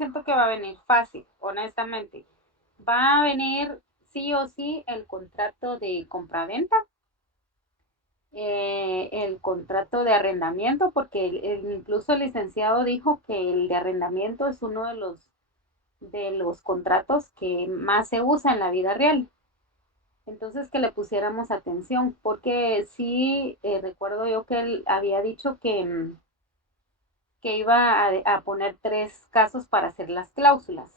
siento que va a venir fácil, honestamente. Va a venir sí o sí el contrato de compraventa, el contrato de arrendamiento, porque incluso el licenciado dijo que el de arrendamiento es uno de los contratos que más se usa en la vida real. Entonces que le pusiéramos atención, porque sí recuerdo yo que él había dicho que iba a poner 3 casos para hacer las cláusulas.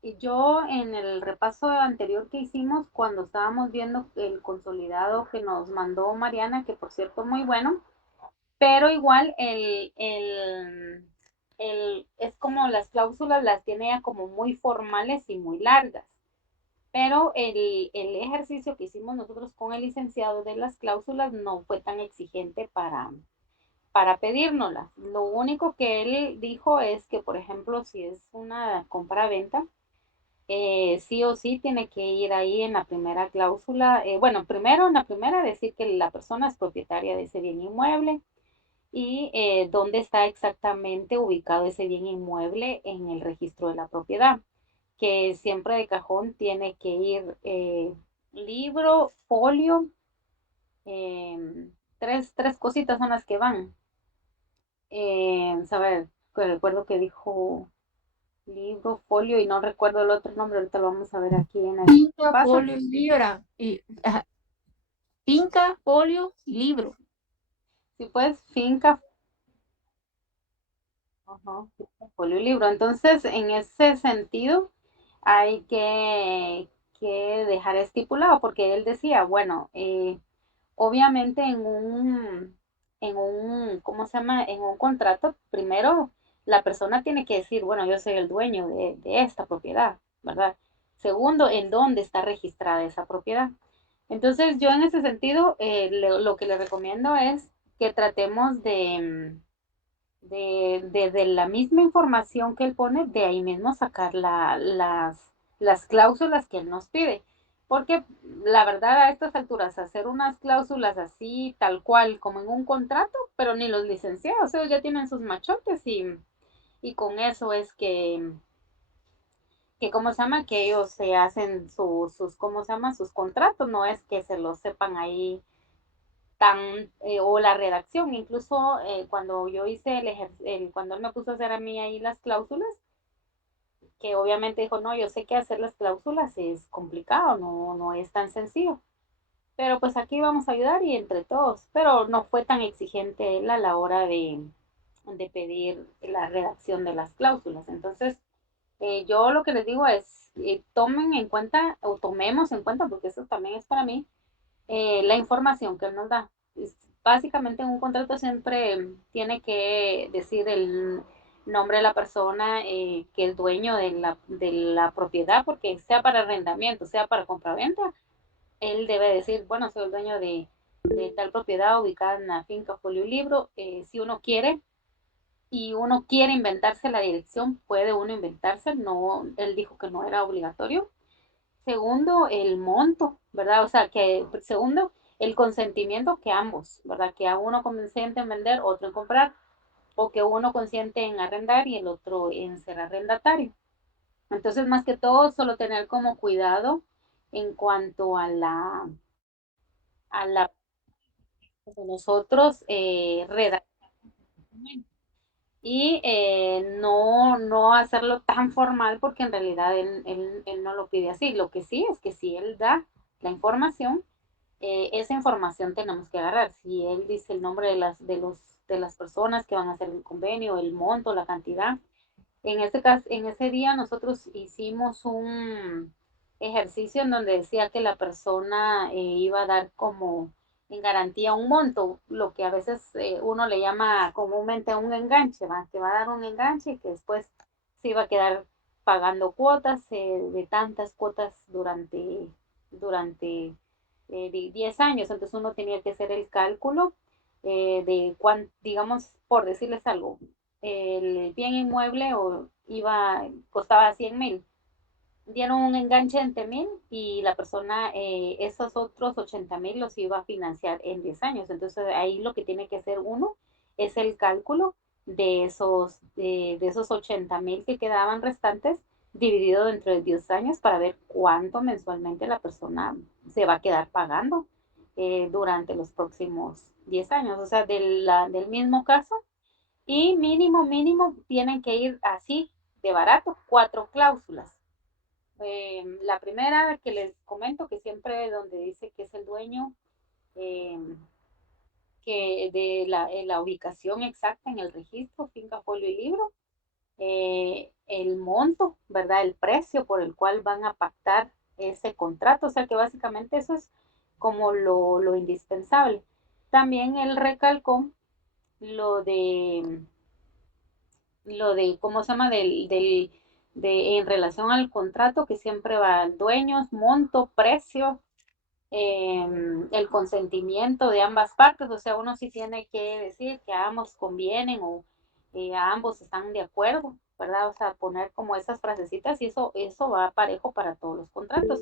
Y yo en el repaso anterior que hicimos, cuando estábamos viendo el consolidado que nos mandó Mariana, que por cierto muy bueno, pero igual es como las cláusulas las tiene ya como muy formales y muy largas. Pero el ejercicio que hicimos nosotros con el licenciado de las cláusulas no fue tan exigente para pedírnoslas. Lo único que él dijo es que, por ejemplo, si es una compra-venta, sí o sí tiene que ir ahí en la primera cláusula. Bueno, primero en la primera decir que la persona es propietaria de ese bien inmueble y dónde está exactamente ubicado ese bien inmueble en el registro de la propiedad, que siempre de cajón tiene que ir libro, folio, eh, tres cositas son las que van. Saber, recuerdo que dijo libro, folio y no recuerdo el otro nombre, ahorita lo vamos a ver aquí en el Finca, paso. folio y libra. Ajá, finca, folio y libro. Si puedes, finca, ajá, folio y libro. Entonces, en ese sentido, hay que dejar estipulado, porque él decía, bueno, obviamente ¿cómo se llama? En un contrato, primero la persona tiene que decir, bueno, yo soy el dueño de esta propiedad, ¿verdad? Segundo, en dónde está registrada esa propiedad. Entonces, yo en ese sentido, lo que le recomiendo es que tratemos de la misma información que él pone, de ahí mismo sacar las cláusulas que él nos pide. Porque la verdad a estas alturas hacer unas cláusulas así, tal cual, como en un contrato, pero ni los licenciados, ellos ya tienen sus machotes y con eso es que ¿cómo se llama? Que ellos se hacen ¿cómo se llama? Sus contratos, no es que se los sepan ahí o la redacción, incluso cuando yo hice cuando él me puso a hacer a mí ahí las cláusulas, que obviamente dijo, no, yo sé que hacer las cláusulas es complicado, no es tan sencillo, pero pues aquí vamos a ayudar y entre todos, pero no fue tan exigente él a la hora de pedir la redacción de las cláusulas. Entonces, yo lo que les digo es, tomen en cuenta o tomemos en cuenta, porque eso también es para mí, la información que él nos da. Básicamente en un contrato siempre tiene que decir el nombre de la persona que es dueño de la propiedad, porque sea para arrendamiento, sea para compraventa, él debe decir, bueno, soy el dueño de tal propiedad ubicada en la finca Folio y Libro. Si uno quiere y uno quiere inventarse la dirección, puede uno inventarse, no, él dijo que no era obligatorio. Segundo, el monto, ¿verdad? O sea, que segundo, el consentimiento que ambos, ¿verdad? Que a uno consiente en vender, otro en comprar, o que uno consiente en arrendar y el otro en ser arrendatario. Entonces, más que todo, solo tener como cuidado en cuanto a la de nosotros redactar y no hacerlo tan formal porque en realidad él no lo pide así. Lo que sí es que si él da la información, esa información tenemos que agarrar. Si él dice el nombre de las personas que van a hacer el convenio, el monto, la cantidad. En ese caso, en ese día nosotros hicimos un ejercicio en donde decía que la persona iba a dar como en garantía un monto, lo que a veces uno le llama comúnmente un enganche, ¿va? Que va a dar un enganche y que después se iba a quedar pagando cuotas de tantas cuotas durante 10 años. Entonces uno tenía que hacer el cálculo de cuánto, digamos, por decirles algo, el bien inmueble costaba 100,000. Dieron un enganche de 100,000 y la persona esos otros 80,000 los iba a financiar en 10 años. Entonces ahí lo que tiene que hacer uno es el cálculo de esos 80,000 que quedaban restantes, dividido dentro de 10 años para ver cuánto mensualmente la persona se va a quedar pagando durante los próximos 10 años. O sea, del mismo caso, y mínimo, mínimo, tienen que ir así de barato, 4 cláusulas. La primera que les comento, que siempre donde dice que es el dueño, eh, que de la ubicación exacta en el registro, finca, folio y libro, el monto, ¿verdad? El precio por el cual van a pactar ese contrato, o sea que básicamente eso es como lo indispensable. También él recalcó lo de ¿cómo se llama? En relación al contrato, que siempre va dueños, monto, precio, el consentimiento de ambas partes, o sea, uno sí tiene que decir que a ambos convienen o a ambos están de acuerdo, ¿verdad? O sea, poner como esas frasecitas y eso va parejo para todos los contratos.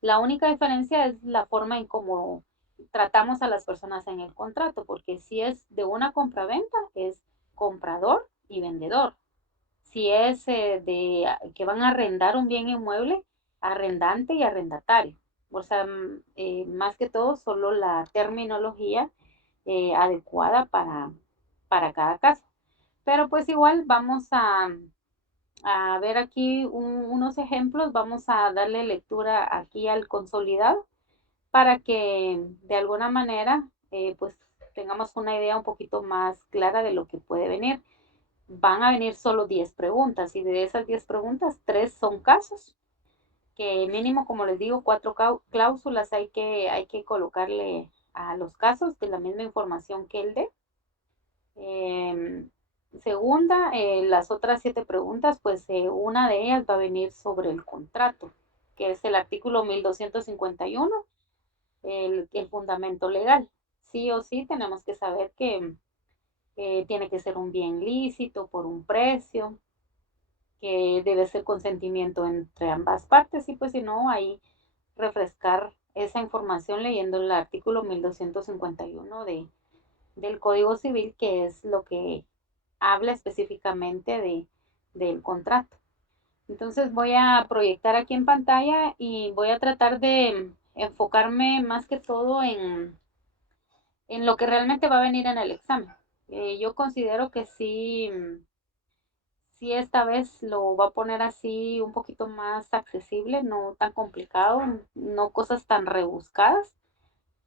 La única diferencia es la forma en cómo tratamos a las personas en el contrato, porque si es de una compraventa, es comprador y vendedor. Si es de que van a arrendar un bien inmueble, arrendante y arrendatario. O sea, más que todo, solo la terminología adecuada para cada caso. Pero pues igual vamos a ver aquí unos ejemplos, vamos a darle lectura aquí al consolidado para que de alguna manera pues tengamos una idea un poquito más clara de lo que puede venir. Van a venir solo 10 preguntas y de esas 10 preguntas, 3 son casos, que mínimo, como les digo, 4 cláusulas hay que colocarle a los casos de la misma información que él dé. Eh, Segunda, las otras 7 preguntas, pues una de ellas va a venir sobre el contrato, que es el artículo 1251, el fundamento legal. Sí o sí tenemos que saber que tiene que ser un bien lícito por un precio, que debe ser consentimiento entre ambas partes y pues si no, ahí refrescar esa información leyendo el artículo 1251 del Código Civil, que es lo que habla específicamente del contrato. Entonces voy a proyectar aquí en pantalla y voy a tratar de enfocarme más que todo en lo que realmente va a venir en el examen. Yo considero que sí, esta vez lo va a poner así un poquito más accesible, no tan complicado, no cosas tan rebuscadas,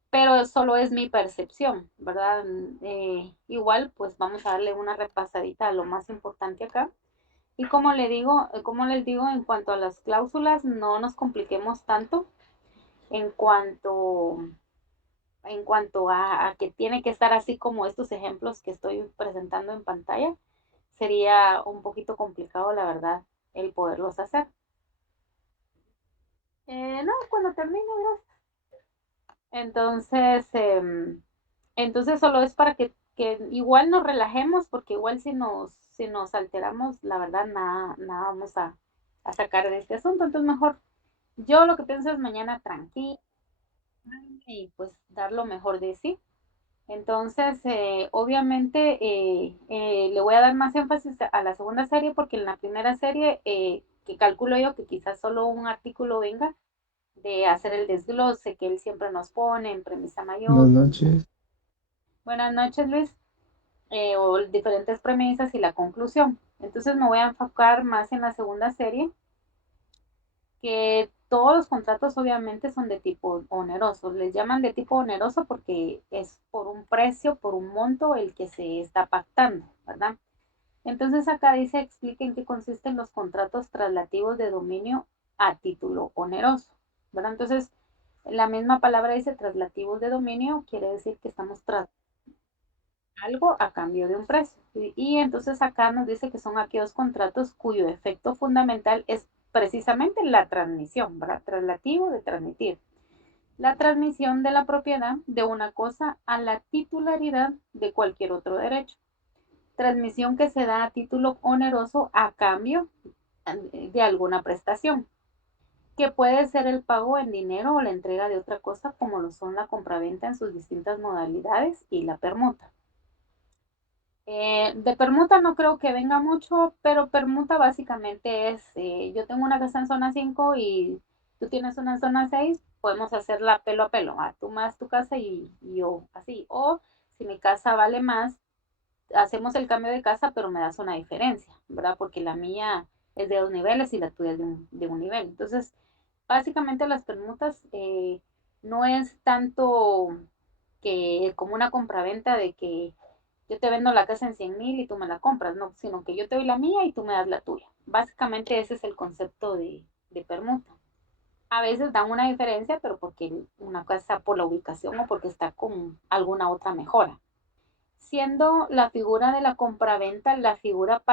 pero solo es mi percepción, ¿verdad? Igual, pues vamos a darle una repasadita a lo más importante acá. Y como les digo, en cuanto a las cláusulas, no nos compliquemos tanto en cuanto, a que tiene que estar así como estos ejemplos que estoy presentando en pantalla. Sería un poquito complicado, la verdad, el poderlos hacer. No, cuando termine, gracias. Entonces, solo es para que igual nos relajemos, porque igual si nos alteramos, la verdad, nada, nada vamos a sacar de este asunto. Entonces, mejor, yo lo que pienso es mañana tranquila y pues dar lo mejor de sí. Entonces, obviamente, le voy a dar más énfasis a la segunda serie porque en la primera serie, que calculo yo que quizás solo un artículo venga de hacer el desglose que él siempre nos pone en premisa Buenas mayor. noches. Buenas noches, Luis. O diferentes premisas y la conclusión. Entonces me voy a enfocar más en la segunda serie, que todos los contratos obviamente son de tipo oneroso. Les llaman de tipo oneroso porque es por un precio, por un monto el que se está pactando, ¿verdad? Entonces acá dice, explica en qué consisten los contratos traslativos de dominio a título oneroso, ¿verdad? Entonces, la misma palabra dice traslativos de dominio, quiere decir que estamos tratando algo a cambio de un precio. Y entonces acá nos dice que son aquellos contratos cuyo efecto fundamental es precisamente la transmisión, ¿verdad? Traslativo de transmitir. La transmisión de la propiedad de una cosa a la titularidad de cualquier otro derecho. Transmisión que se da a título oneroso a cambio de alguna prestación, que puede ser el pago en dinero o la entrega de otra cosa, como lo son la compraventa en sus distintas modalidades y la permuta. De permuta no creo que venga mucho, pero permuta básicamente es, yo tengo una casa en zona 5 y tú tienes una en zona 6, podemos hacerla pelo a pelo. Tú más tu casa y yo así. O si mi casa vale más, hacemos el cambio de casa, pero me das una diferencia, ¿verdad? Porque la mía es de 2 niveles y la tuya es de un nivel. Entonces, básicamente las permutas no es tanto que como una compraventa de que yo te vendo la casa en 100,000 y tú me la compras, no, sino que yo te doy la mía y tú me das la tuya. Básicamente ese es el concepto de permuta. A veces dan una diferencia, pero porque una casa por la ubicación o porque está con alguna otra mejora. Siendo la figura de la compraventa la figura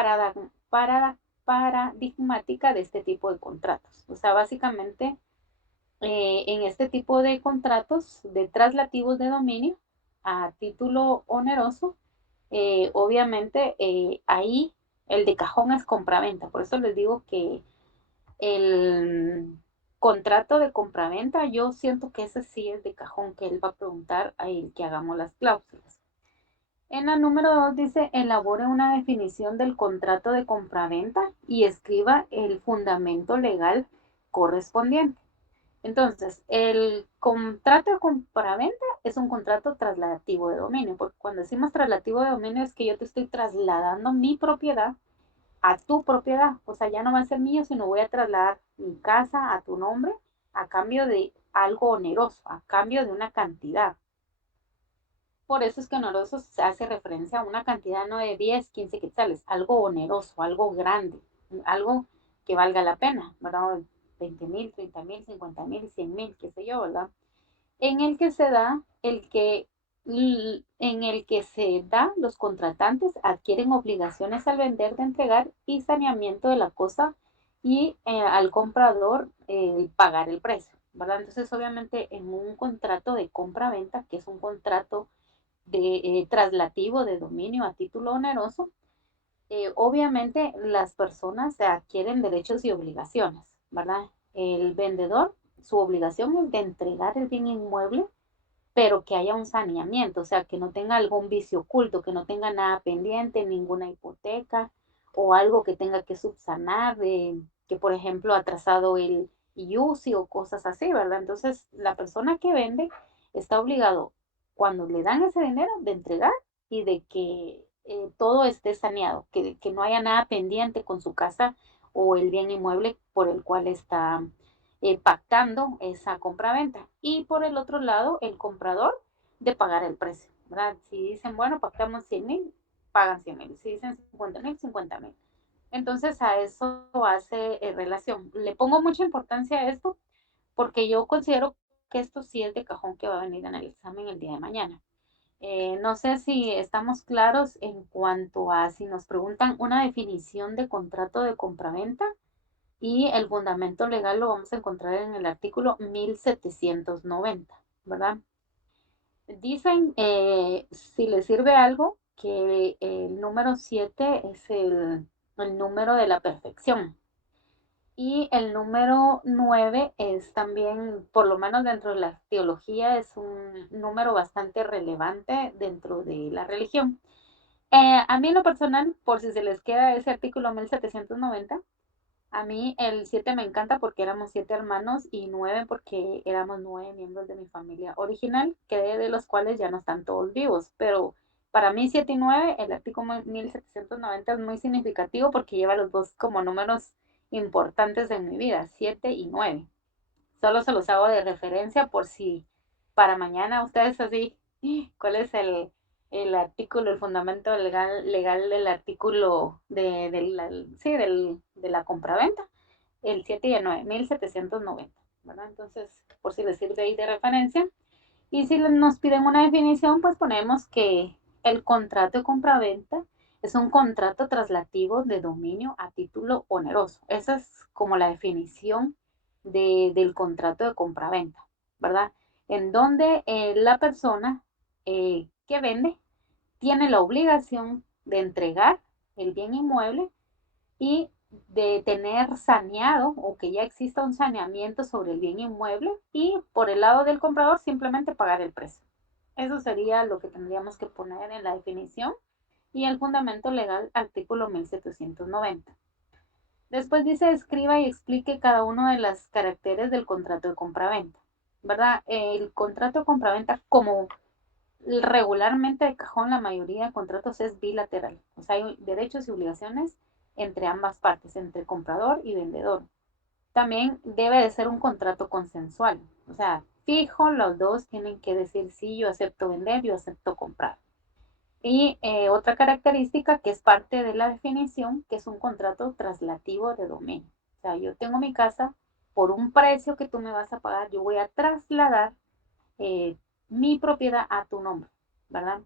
paradigmática de este tipo de contratos. O sea, básicamente en este tipo de contratos de traslativos de dominio a título oneroso, obviamente ahí el de cajón es compraventa. Por eso les digo que el contrato de compraventa, yo siento que ese sí es de cajón, que él va a preguntar a él que hagamos las cláusulas. En la número 2 dice, elabore una definición del contrato de compraventa y escriba el fundamento legal correspondiente. Entonces, el contrato de compraventa es un contrato trasladativo de dominio, porque cuando decimos trasladativo de dominio es que yo te estoy trasladando mi propiedad a tu propiedad. O sea, ya no va a ser mío, sino voy a trasladar mi casa a tu nombre a cambio de algo oneroso, a cambio de una cantidad. Por eso es que oneroso se hace referencia a una cantidad no de 10, 15 quetzales, algo oneroso, algo grande, algo que valga la pena, ¿verdad? 20,000, 30,000, 50,000, 100,000, qué sé yo, ¿verdad? En el que se da, en el que se da, los contratantes adquieren obligaciones al vender de entregar y saneamiento de la cosa y al comprador pagar el precio, ¿verdad? Entonces, obviamente, en un contrato de compra-venta, que es un contrato de traslativo de dominio a título oneroso, obviamente las personas se adquieren derechos y obligaciones, ¿verdad? El vendedor, su obligación es de entregar el bien inmueble, pero que haya un saneamiento, o sea, que no tenga algún vicio oculto, que no tenga nada pendiente, ninguna hipoteca o algo que tenga que subsanar, que por ejemplo ha atrasado el IUCI o cosas así, ¿verdad? Entonces, la persona que vende está obligado, cuando le dan ese dinero, de entregar y de que todo esté saneado, que no haya nada pendiente con su casa o el bien inmueble por el cual está pactando esa compraventa. Y por el otro lado, el comprador de pagar el precio, ¿verdad? Si dicen, bueno, pactamos 100,000, pagan 100,000. Si dicen 50,000, 50,000. Entonces a eso hace relación. Le pongo mucha importancia a esto porque yo considero que esto sí es de cajón que va a venir en el examen el día de mañana. No sé si estamos claros en cuanto a si nos preguntan una definición de contrato de compraventa y el fundamento legal lo vamos a encontrar en el artículo 1790, ¿verdad? Dicen, si les sirve algo, que el número 7 es el número de la perfección. Y el número 9 es también, por lo menos dentro de la teología, es un número bastante relevante dentro de la religión. A mí en lo personal, por si se les queda ese artículo 1790, a mí el 7 me encanta porque éramos 7 hermanos y 9 porque éramos 9 miembros de mi familia original, que de los cuales ya no están todos vivos. Pero para mí 7 y 9, el artículo 1790 es muy significativo porque lleva los dos como números importantes en mi vida, 7 y 9. Solo se los hago de referencia por si para mañana ustedes así, ¿cuál es el artículo, el fundamento legal del artículo sí, de la compraventa? El 7 y el 9, 1790, ¿verdad? Entonces, por si les sirve ahí de referencia. Y si nos piden una definición, pues ponemos que el contrato de compraventa es un contrato traslativo de dominio a título oneroso. Esa es como la definición del contrato de compraventa, ¿verdad? En donde la persona que vende tiene la obligación de entregar el bien inmueble y de tener saneado o que ya exista un saneamiento sobre el bien inmueble y por el lado del comprador simplemente pagar el precio. Eso sería lo que tendríamos que poner en la definición y el fundamento legal, artículo 1790. Después dice, escriba y explique cada uno de los caracteres del contrato de compraventa, ¿verdad? El contrato de compraventa, como regularmente de cajón, la mayoría de contratos es bilateral, o sea, hay derechos y obligaciones entre ambas partes, entre comprador y vendedor. También debe de ser un contrato consensual, o sea, fijo, los dos tienen que decir sí, yo acepto vender, yo acepto comprar. Y otra característica que es parte de la definición, que es un contrato traslativo de dominio. O sea, yo tengo mi casa por un precio que tú me vas a pagar, yo voy a trasladar eh, mi propiedad a tu nombre, ¿verdad?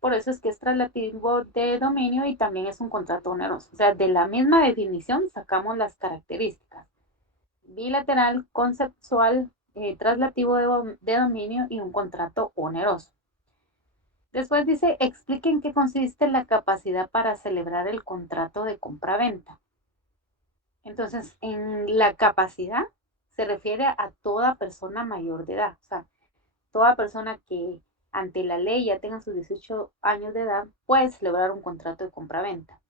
Por eso es que es traslativo de dominio y también es un contrato oneroso. O sea, de la misma definición sacamos las características. Bilateral, conceptual, traslativo de dominio y un contrato oneroso. Después dice, explique en qué consiste la capacidad para celebrar el contrato de compra-venta. Entonces, en la capacidad se refiere a toda persona mayor de edad. O sea, toda persona que ante la ley ya tenga sus 18 años de edad puede celebrar un contrato de compra-venta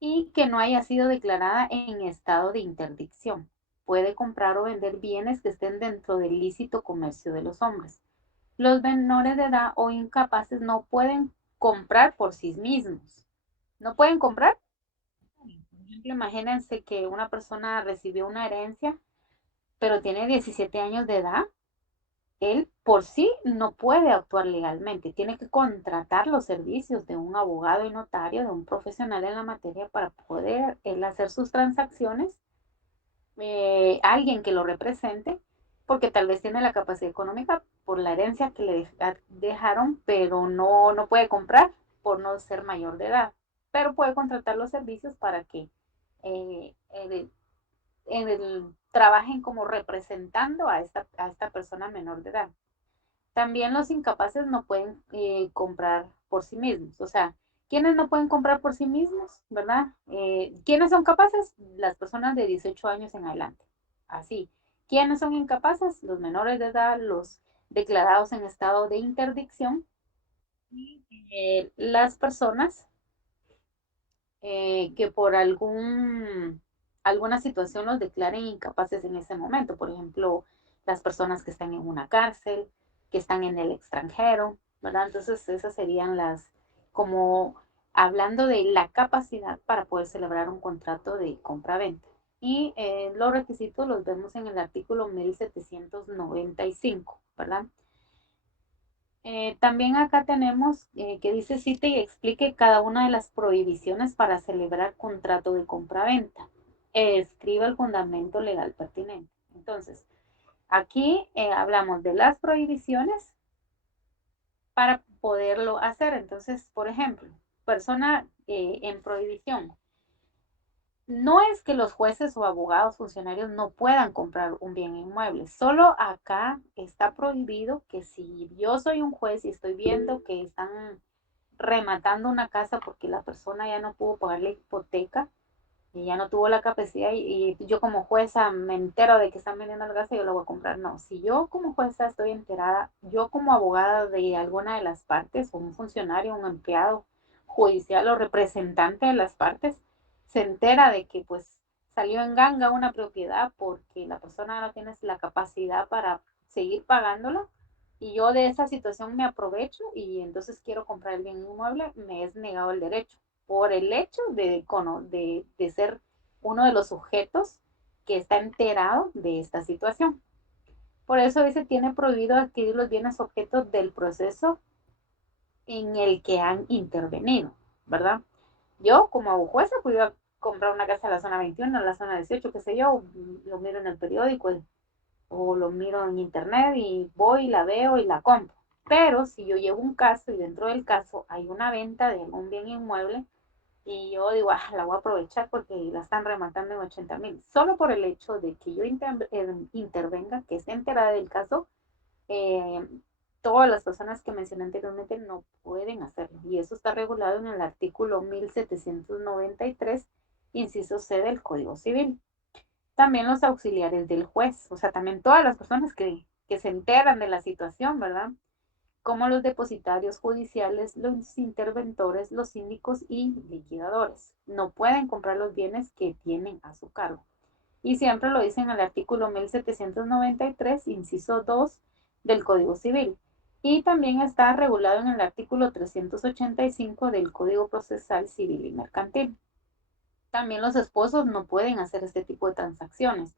y que no haya sido declarada en estado de interdicción. Puede comprar o vender bienes que estén dentro del lícito comercio de los hombres. Los menores de edad o incapaces no pueden comprar por sí mismos. No pueden comprar. Por ejemplo, imagínense que una persona recibió una herencia, pero tiene 17 años de edad. Él por sí no puede actuar legalmente. Tiene que contratar los servicios de un abogado y notario, de un profesional en la materia para poder él hacer sus transacciones, alguien que lo represente, porque tal vez tiene la capacidad económica por la herencia que le dejaron, pero no puede comprar por no ser mayor de edad. Pero puede contratar los servicios para que el, trabajen como representando a esta persona menor de edad. También los incapaces no pueden comprar por sí mismos. O sea, ¿quiénes no pueden comprar por sí mismos? ¿Verdad? ¿Quiénes son capaces? Las personas de 18 años en adelante. Así. ¿Quiénes son incapaces? Los menores de edad, los declarados en estado de interdicción y las personas que por alguna situación los declaren incapaces en ese momento. Por ejemplo, las personas que están en una cárcel, que están en el extranjero, ¿verdad? Entonces, esas serían como hablando de la capacidad para poder celebrar un contrato de compra-venta. Y los requisitos los vemos en el artículo 1795, ¿verdad? También acá tenemos que dice cite y explique cada una de las prohibiciones para celebrar contrato de compraventa. Escriba el fundamento legal pertinente. Entonces, aquí hablamos de las prohibiciones para poderlo hacer. Entonces, por ejemplo, persona en prohibición. No es que los jueces o abogados funcionarios no puedan comprar un bien inmueble, solo acá está prohibido que si yo soy un juez y estoy viendo que están rematando una casa porque la persona ya no pudo pagar la hipoteca y ya no tuvo la capacidad y yo como jueza me entero de que están vendiendo la casa, yo lo voy a comprar. No, si yo como jueza estoy enterada, yo como abogada de alguna de las partes, o un funcionario, un empleado judicial o representante de las partes, se entera de que pues salió en ganga una propiedad porque la persona no tiene la capacidad para seguir pagándola y yo de esa situación me aprovecho y entonces quiero comprar el bien inmueble, me es negado el derecho por el hecho de ser uno de los sujetos que está enterado de esta situación. Por eso dice, tiene prohibido adquirir los bienes objetos del proceso en el que han intervenido, ¿verdad? Yo, como jueza, pudiera comprar una casa en la zona 21, en la zona 18, qué sé yo, lo miro en el periódico o lo miro en internet y voy, la veo y la compro. Pero si yo llevo un caso y dentro del caso hay una venta de un bien inmueble, y yo digo, ah, la voy a aprovechar porque la están rematando en 80,000. Solo por el hecho de que yo intervenga, que esté enterada del caso, eh, todas las personas que mencioné anteriormente no pueden hacerlo. Y eso está regulado en el artículo 1793, inciso C del Código Civil. También los auxiliares del juez, o sea, también todas las personas que se enteran de la situación, ¿verdad? como los depositarios judiciales, los interventores, los síndicos y liquidadores. No pueden comprar los bienes que tienen a su cargo. Y siempre lo dice en el artículo 1793, inciso 2 del Código Civil. Y también está regulado en el artículo 385 del Código Procesal Civil y Mercantil. También los esposos no pueden hacer este tipo de transacciones.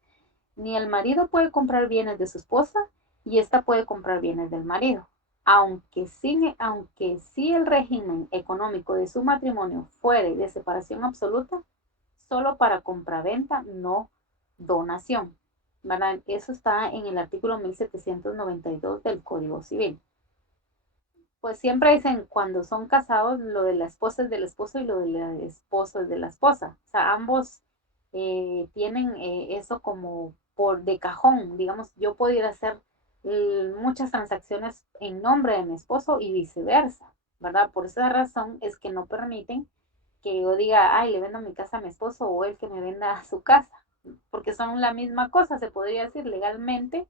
Ni el marido puede comprar bienes de su esposa y ésta puede comprar bienes del marido. Aunque sí el régimen económico de su matrimonio fuere de separación absoluta, solo para compraventa, no donación. ¿Verdad? Eso está en el artículo 1792 del Código Civil. Pues siempre dicen cuando son casados, lo de la esposa es del esposo y lo del esposo es de la esposa. O sea, ambos tienen eso como por de cajón. Digamos, yo pudiera hacer muchas transacciones en nombre de mi esposo y viceversa, ¿verdad? Por esa razón es que no permiten que yo diga, ay, le vendo mi casa a mi esposo o él que me venda su casa, porque son la misma cosa, se podría decir legalmente,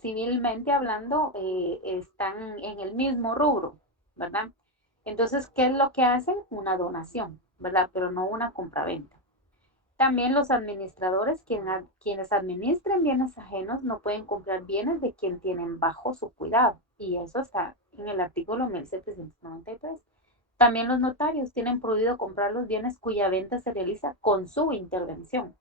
civilmente hablando, están en el mismo rubro, ¿verdad? Entonces, ¿qué es lo que hacen? Una donación, ¿verdad? Pero no una compraventa. También los administradores, quienes administren bienes ajenos, no pueden comprar bienes de quien tienen bajo su cuidado. Y eso está en el artículo 1793. También los notarios tienen prohibido comprar los bienes cuya venta se realiza con su intervención.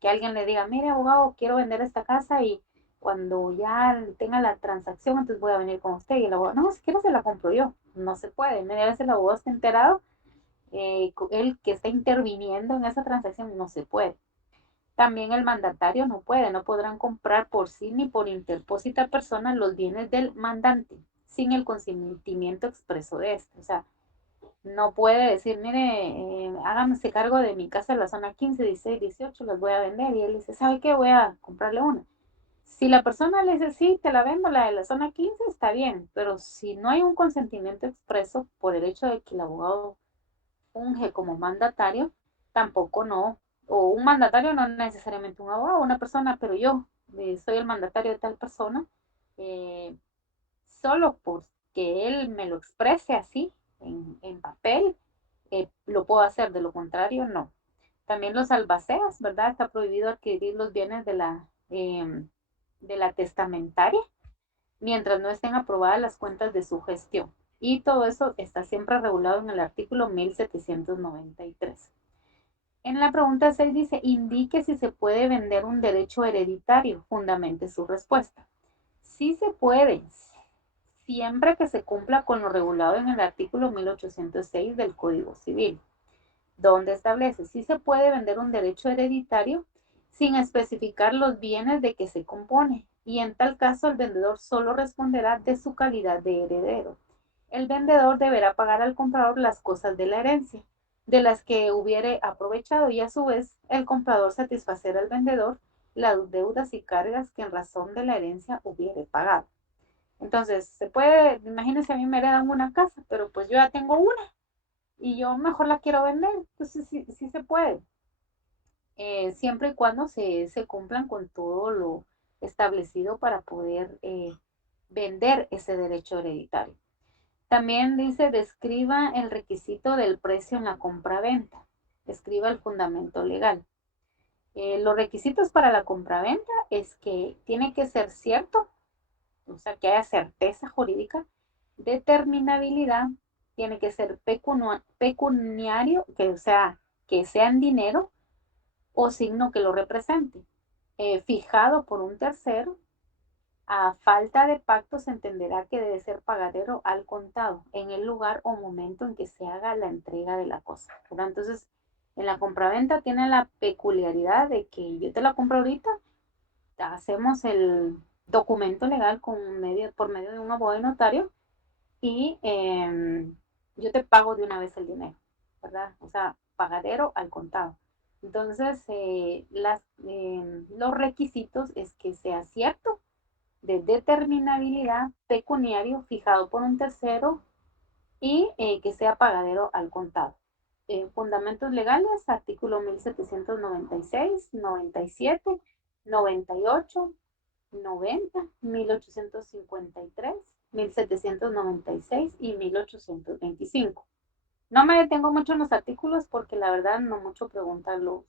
Que alguien le diga, mire abogado, quiero vender esta casa y cuando ya tenga la transacción, entonces voy a venir con usted. Y el abogado, no, si quiero se la compro yo. No se puede. Media vez el abogado está enterado, el que está interviniendo en esa transacción no se puede. También el mandatario no puede, no podrán comprar por sí ni por interpósita persona los bienes del mandante sin el consentimiento expreso de este. O sea, no puede decir, mire, háganse cargo de mi casa en la zona 15, 16, 18, las voy a vender. Y él dice, ¿sabe qué? Voy a comprarle una. Si la persona le dice, sí, te la vendo, la de la zona 15, está bien, pero si no hay un consentimiento expreso por el hecho de que el abogado funge como mandatario, tampoco no, o un mandatario no necesariamente un abogado, una persona, pero yo soy el mandatario de tal persona, eh, solo porque él me lo exprese así en papel, lo puedo hacer, de lo contrario, no. También los albaceas, ¿verdad? Está prohibido adquirir los bienes de la testamentaria mientras no estén aprobadas las cuentas de su gestión. Y todo eso está siempre regulado en el artículo 1793. En la pregunta 6 dice, indique si se puede vender un derecho hereditario. Fundamente su respuesta. Sí se puede, siempre que se cumpla con lo regulado en el artículo 1806 del Código Civil, donde establece si se puede vender un derecho hereditario sin especificar los bienes de que se compone, y en tal caso el vendedor solo responderá de su calidad de heredero. El vendedor deberá pagar al comprador las cosas de la herencia, de las que hubiere aprovechado, y a su vez el comprador satisfacerá al vendedor las deudas y cargas que en razón de la herencia hubiere pagado. Entonces, se puede, imagínense, a mí me heredan una casa, pero pues yo ya tengo una y yo mejor la quiero vender. Entonces, sí, sí se puede, siempre y cuando se cumplan con todo lo establecido para poder vender ese derecho hereditario. También dice, describa el requisito del precio en la compraventa. Escriba el fundamento legal. Los requisitos para la compraventa es que tiene que ser cierto, o sea, que haya certeza jurídica, determinabilidad, tiene que ser pecuniario, que sea en dinero o signo que lo represente, fijado por un tercero. A falta de pacto se entenderá que debe ser pagadero al contado en el lugar o momento en que se haga la entrega de la cosa. ¿Verdad? Entonces, en la compraventa tiene la peculiaridad de que yo te la compro ahorita, hacemos el documento legal por medio de un abogado y notario y yo te pago de una vez el dinero, ¿verdad? O sea, pagadero al contado. Entonces, los requisitos es que sea cierto, de determinabilidad, pecuniario, fijado por un tercero y que sea pagadero al contado. Fundamentos legales, artículo 1796, 97, 98, 90, 1853 1796 y 1825. No me detengo mucho en los artículos porque la verdad no mucho preguntarlo.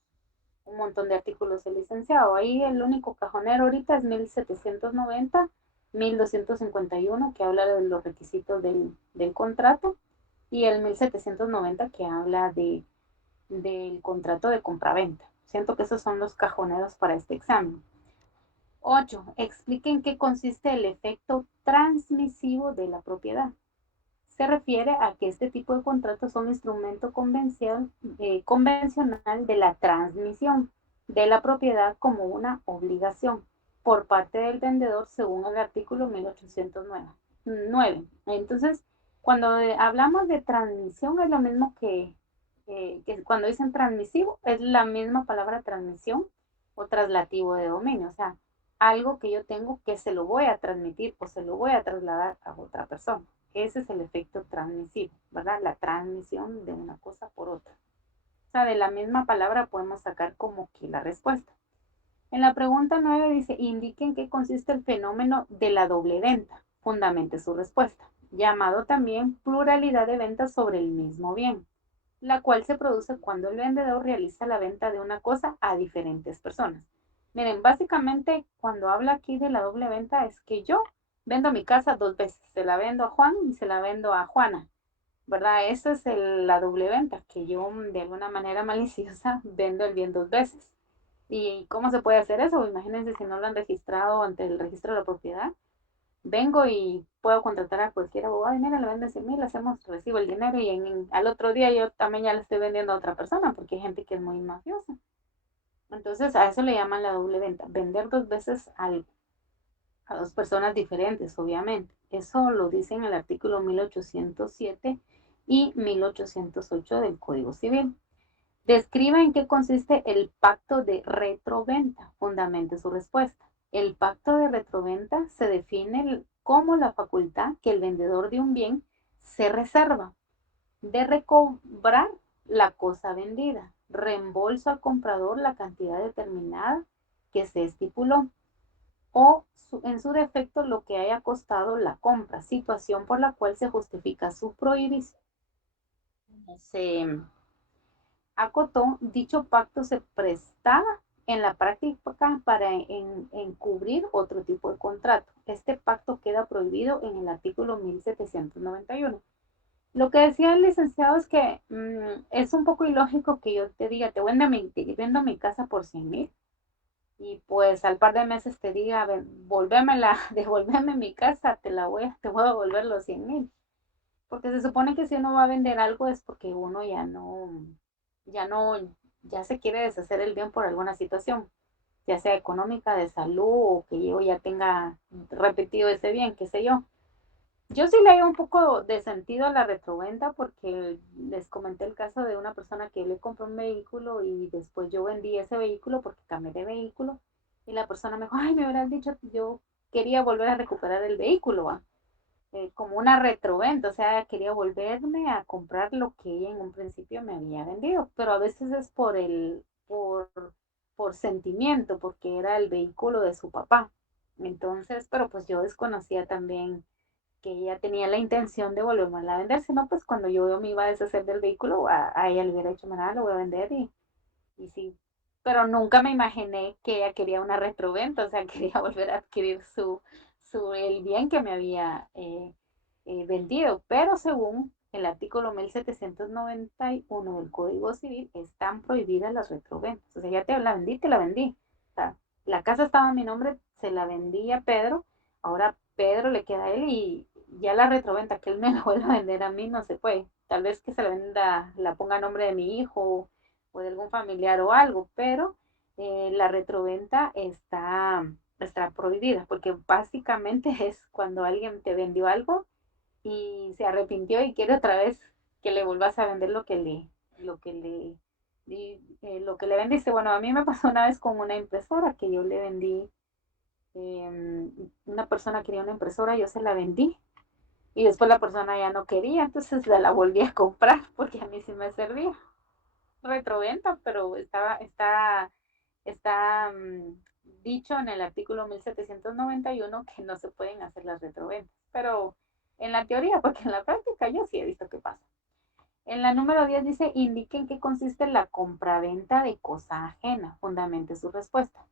Un montón de artículos del licenciado. Ahí el único cajonero ahorita es 1790, 1251 que habla de los requisitos del contrato y el 1790 que habla del contrato de compraventa. Siento que esos son los cajoneros para este examen. 8. Explique en qué consiste el efecto transmisivo de la propiedad. Se refiere a que este tipo de contratos son instrumento convencional de la transmisión de la propiedad como una obligación por parte del vendedor según el artículo 1809. Entonces, cuando hablamos de transmisión es lo mismo que cuando dicen transmisivo, es la misma palabra transmisión o traslativo de dominio, o sea, algo que yo tengo que se lo voy a transmitir o se lo voy a trasladar a otra persona. Ese es el efecto transmisivo, ¿verdad? La transmisión de una cosa por otra. O sea, de la misma palabra podemos sacar como que la respuesta. En la pregunta 9 dice, indique en qué consiste el fenómeno de la doble venta. Fundamente su respuesta, llamado también pluralidad de ventas sobre el mismo bien, la cual se produce cuando el vendedor realiza la venta de una cosa a diferentes personas. Miren, básicamente cuando habla aquí de la doble venta es que yo vendo mi casa 2 veces, se la vendo a Juan y se la vendo a Juana, ¿verdad? Esa es la doble venta, que yo de alguna manera maliciosa vendo el bien 2 veces. ¿Y cómo se puede hacer eso? Imagínense si no lo han registrado ante el registro de la propiedad. Vengo y puedo contratar a cualquier abogado y mira, le venden 100,000, hacemos, recibo el dinero y al otro día yo también ya le estoy vendiendo a otra persona porque hay gente que es muy mafiosa. Entonces a eso le llaman la doble venta, vender 2 veces algo a 2 personas diferentes, obviamente. Eso lo dice en el artículo 1807 y 1808 del Código Civil. Describe en qué consiste el pacto de retroventa. Fundamente su respuesta. El pacto de retroventa se define como la facultad que el vendedor de un bien se reserva de recobrar la cosa vendida, reembolso al comprador la cantidad determinada que se estipuló o en su defecto lo que haya costado la compra, situación por la cual se justifica su prohibición. Se acotó, dicho pacto se prestaba en la práctica para encubrir otro tipo de contrato. Este pacto queda prohibido en el artículo 1791. Lo que decía el licenciado es que es un poco ilógico que yo te diga, te vendo mi casa por 100,000 y pues al par de meses te diga, volvémela, devolverme mi casa, te voy a devolver los 100,000. Porque se supone que si uno va a vender algo es porque uno ya no, ya se quiere deshacer el bien por alguna situación, ya sea económica, de salud o que yo ya tenga repetido ese bien, qué sé yo. Yo sí le doy un poco de sentido a la retroventa porque les comenté el caso de una persona que le compró un vehículo y después yo vendí ese vehículo porque cambié de vehículo y la persona me dijo, ay, me hubieras dicho, yo quería volver a recuperar el vehículo, ¿va? Como una retroventa, o sea, quería volverme a comprar lo que ella en un principio me había vendido, pero a veces es por sentimiento, porque era el vehículo de su papá. Entonces, pero pues yo desconocía también que ella tenía la intención de volverme a vender, si no, pues cuando yo me iba a deshacer del vehículo, a ella le hubiera dicho, nada, lo voy a vender y sí, pero nunca me imaginé que ella quería una retroventa, o sea, quería volver a adquirir el bien que me había vendido, pero según el artículo 1791 del Código Civil, están prohibidas las retroventas, o sea, ya te la vendí, o sea, la casa estaba a mi nombre, se la vendí a Pedro, ahora Pedro le queda a él y ya la retroventa que él me la vuelva a vender a mí no se puede, tal vez que se la venda, la ponga a nombre de mi hijo o de algún familiar o algo, pero la retroventa está prohibida, porque básicamente es cuando alguien te vendió algo y se arrepintió y quiere otra vez que le vuelvas a vender lo que le, lo que le vendiste. Bueno, a mí me pasó una vez con una impresora que yo le vendí, una persona quería una impresora, yo se la vendí y después la persona ya no quería, entonces la volví a comprar porque a mí sí me servía retroventa, pero está dicho en el artículo 1791 que no se pueden hacer las retroventas, pero en la teoría, porque en la práctica yo sí he visto que pasa. En la número 10 dice, indique en qué consiste la compraventa de cosa ajena. Fundamente su respuesta.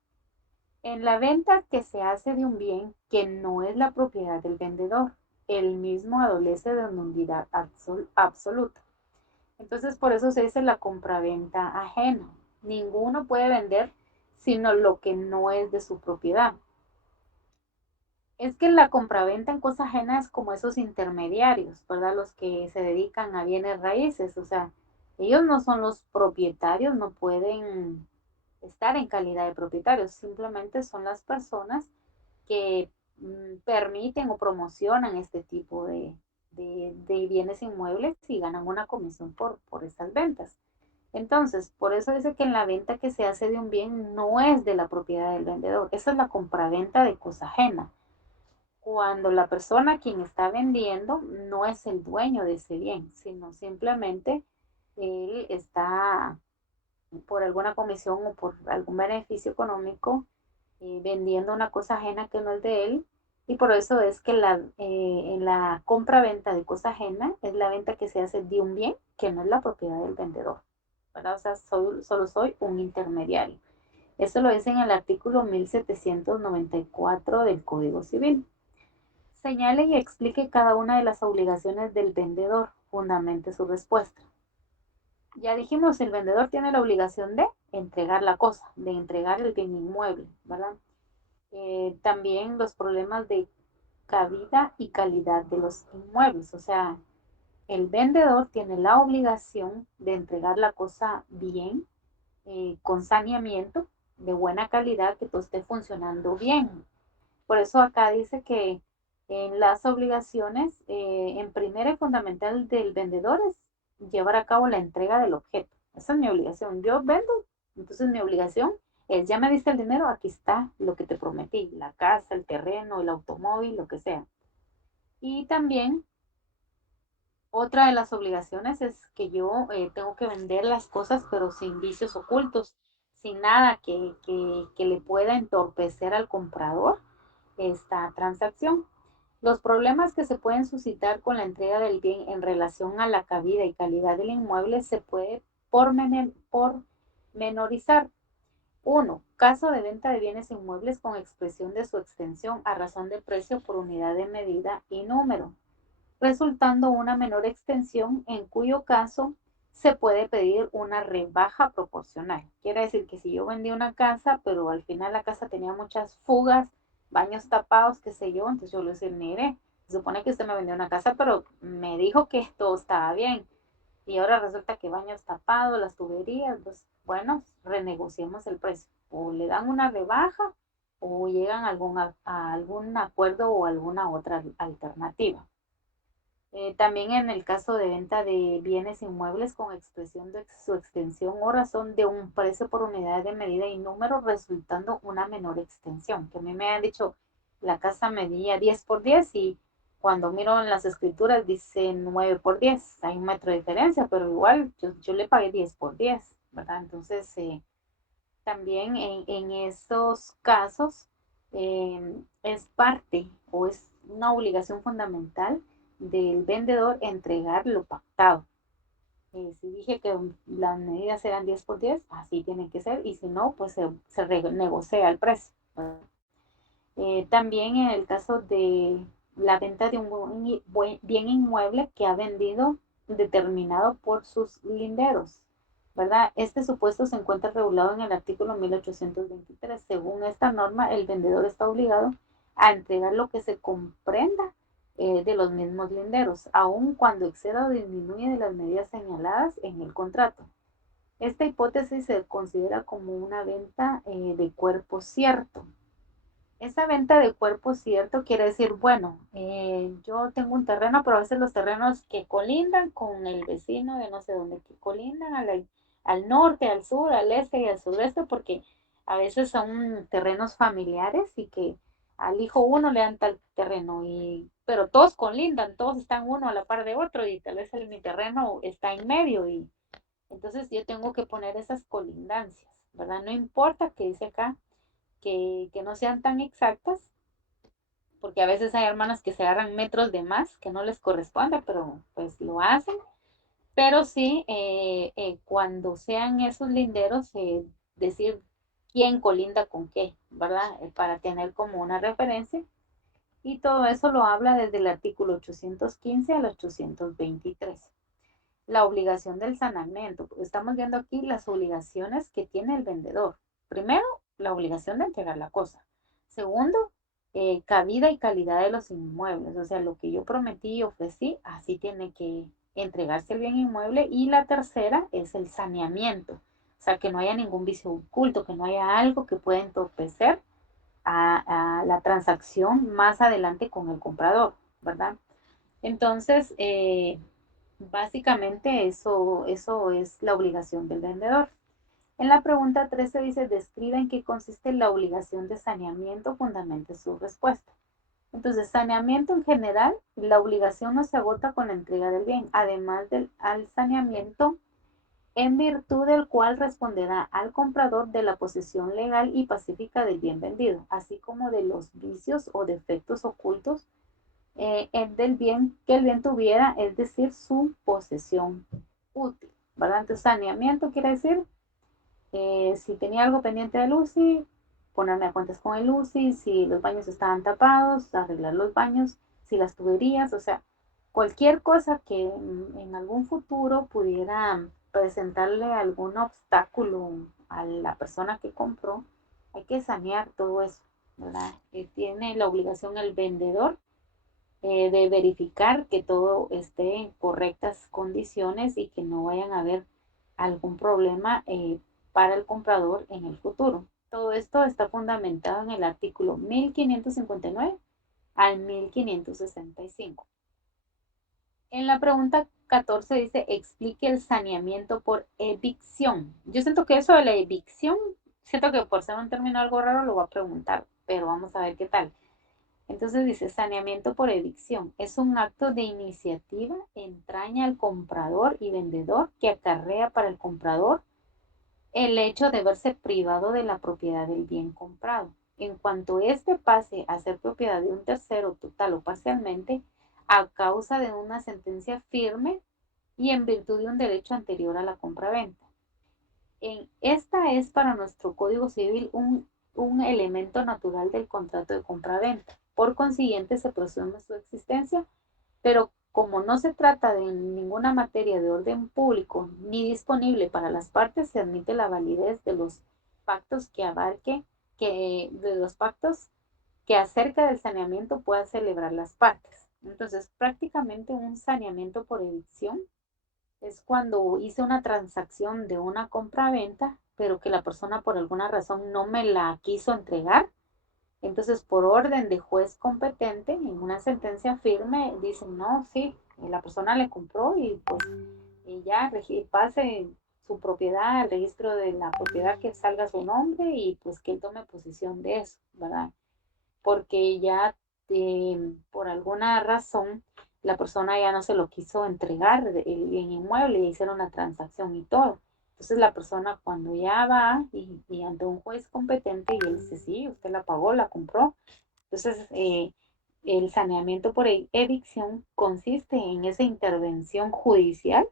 En la venta que se hace de un bien que no es la propiedad del vendedor, el mismo adolece de nulidad absoluta. Entonces, por eso se dice la compraventa ajena. Ninguno puede vender sino lo que no es de su propiedad. Es que la compraventa en cosa ajena es como esos intermediarios, ¿verdad? Los que se dedican a bienes raíces, o sea, ellos no son los propietarios, no pueden estar en calidad de propietarios, simplemente son las personas que permiten o promocionan este tipo de bienes inmuebles y ganan una comisión por estas ventas. Entonces, por eso dice que en la venta que se hace de un bien no es de la propiedad del vendedor, esa es la compraventa de cosa ajena cuando la persona quien está vendiendo no es el dueño de ese bien, sino simplemente él está por alguna comisión o por algún beneficio económico vendiendo una cosa ajena que no es de él. Y por eso es que en la compra-venta de cosa ajena es la venta que se hace de un bien que no es la propiedad del vendedor. ¿Verdad? O sea, solo soy un intermediario. Eso lo dice en el artículo 1794 del Código Civil. Señale y explique cada una de las obligaciones del vendedor. Fundamente su respuesta. Ya dijimos, el vendedor tiene la obligación de entregar la cosa, de entregar el bien inmueble, ¿verdad? También los problemas de cabida y calidad de los inmuebles, o sea, el vendedor tiene la obligación de entregar la cosa bien, con saneamiento, de buena calidad, que todo esté funcionando bien. Por eso acá dice que en las obligaciones, en primera y fundamental del vendedor es llevar a cabo la entrega del objeto. Esa es mi obligación. Yo vendo, entonces mi obligación es, ya me diste el dinero, aquí está lo que te prometí, la casa, el terreno, el automóvil, lo que sea. Y también otra de las obligaciones es que yo tengo que vender las cosas, pero sin vicios ocultos, sin nada que le pueda entorpecer al comprador esta transacción. Los problemas que se pueden suscitar con la entrega del bien en relación a la cabida y calidad del inmueble se puede pormenorizar. 1. Caso de venta de bienes inmuebles con expresión de su extensión a razón de precio por unidad de medida y número, resultando una menor extensión, en cuyo caso se puede pedir una rebaja proporcional. Quiere decir que si yo vendí una casa, pero al final la casa tenía muchas fugas, baños tapados, qué sé yo, entonces yo le decía, mire, se supone que usted me vendió una casa, pero me dijo que todo estaba bien. Y ahora resulta que baños tapados, las tuberías, pues bueno, renegociemos el precio. O le dan una rebaja o llegan a algún acuerdo o alguna otra alternativa. También en el caso de venta de bienes inmuebles con expresión de su extensión o razón de un precio por unidad de medida y número resultando una menor extensión. Que a mí me han dicho, la casa medía 10 por 10 y cuando miro en las escrituras dice 9 por 10. Hay un metro de diferencia, pero igual yo le pagué 10 por 10, ¿verdad? Entonces, también en esos casos es parte o es una obligación fundamental del vendedor entregar lo pactado. Si dije que las medidas eran 10 por 10, así tiene que ser, y si no, pues se renegocia el precio. También en el caso de la venta de un bien inmueble que ha vendido determinado por sus linderos, ¿verdad? Este supuesto se encuentra regulado en el artículo 1823. Según esta norma, el vendedor está obligado a entregar lo que se comprenda de los mismos linderos, aun cuando exceda o disminuye de las medidas señaladas en el contrato. Esta hipótesis se considera como una venta de cuerpo cierto. Esa venta de cuerpo cierto quiere decir, bueno, yo tengo un terreno, pero a veces los terrenos que colindan con el vecino de no sé dónde, que colindan al norte, al sur, al este y al sureste, porque a veces son terrenos familiares y que al hijo uno le dan tal terreno, pero todos colindan, todos están uno a la par de otro y tal vez mi terreno está en medio y entonces yo tengo que poner esas colindancias, ¿verdad? No importa que dice acá que no sean tan exactas, porque a veces hay hermanas que se agarran metros de más que no les corresponde, pero pues lo hacen. Pero sí, cuando sean esos linderos, decir quién colinda con qué, ¿verdad? Para tener como una referencia. Y todo eso lo habla desde el artículo 815 al 823. La obligación del saneamiento. Estamos viendo aquí las obligaciones que tiene el vendedor. Primero, la obligación de entregar la cosa. Segundo, cabida y calidad de los inmuebles. O sea, lo que yo prometí y ofrecí, así tiene que entregarse el bien inmueble. Y la tercera es el saneamiento. O sea, que no haya ningún vicio oculto, que no haya algo que pueda entorpecer a la transacción más adelante con el comprador, ¿verdad? Entonces, básicamente eso es la obligación del vendedor. En la pregunta 13 dice, describe en qué consiste la obligación de saneamiento, fundamente su respuesta. Entonces, saneamiento en general, la obligación no se agota con la entrega del bien, además del al saneamiento, en virtud del cual responderá al comprador de la posesión legal y pacífica del bien vendido, así como de los vicios o defectos ocultos del bien que el bien tuviera, es decir, su posesión útil, ¿verdad? Entonces, saneamiento quiere decir, si tenía algo pendiente de Lucy, ponerme a cuentas con el Lucy, si los baños estaban tapados, arreglar los baños, si las tuberías, o sea, cualquier cosa que en algún futuro pudiera presentarle algún obstáculo a la persona que compró, hay que sanear todo eso, ¿verdad? Tiene la obligación el vendedor de verificar que todo esté en correctas condiciones y que no vayan a haber algún problema para el comprador en el futuro. Todo esto está fundamentado en el artículo 1559 al 1565. En la pregunta 14 dice, explique el saneamiento por evicción. Yo siento que eso de la evicción, siento que por ser un término algo raro lo voy a preguntar, pero vamos a ver qué tal. Entonces dice, saneamiento por evicción. Es un acto de iniciativa, entraña al comprador y vendedor que acarrea para el comprador el hecho de verse privado de la propiedad del bien comprado. En cuanto éste pase a ser propiedad de un tercero total o parcialmente, a causa de una sentencia firme y en virtud de un derecho anterior a la compraventa. Esta es para nuestro Código Civil un elemento natural del contrato de compraventa. Por consiguiente, se presume su existencia, pero como no se trata de ninguna materia de orden público ni disponible para las partes, se admite la validez de los pactos de los pactos que acerca del saneamiento puedan celebrar las partes. Entonces, prácticamente un saneamiento por evicción es cuando hice una transacción de una compra-venta, pero que la persona por alguna razón no me la quiso entregar. Entonces, por orden de juez competente, en una sentencia firme, dicen, no, sí, la persona le compró y pues ya pase su propiedad al registro de la propiedad, que salga su nombre y pues que él tome posesión de eso, ¿verdad? Porque ya por alguna razón la persona ya no se lo quiso entregar el bien inmueble y hicieron la transacción y todo. Entonces la persona cuando ya va y ante un juez competente y él dice, sí, usted la pagó, la compró. Entonces el saneamiento por evicción consiste en esa intervención judicial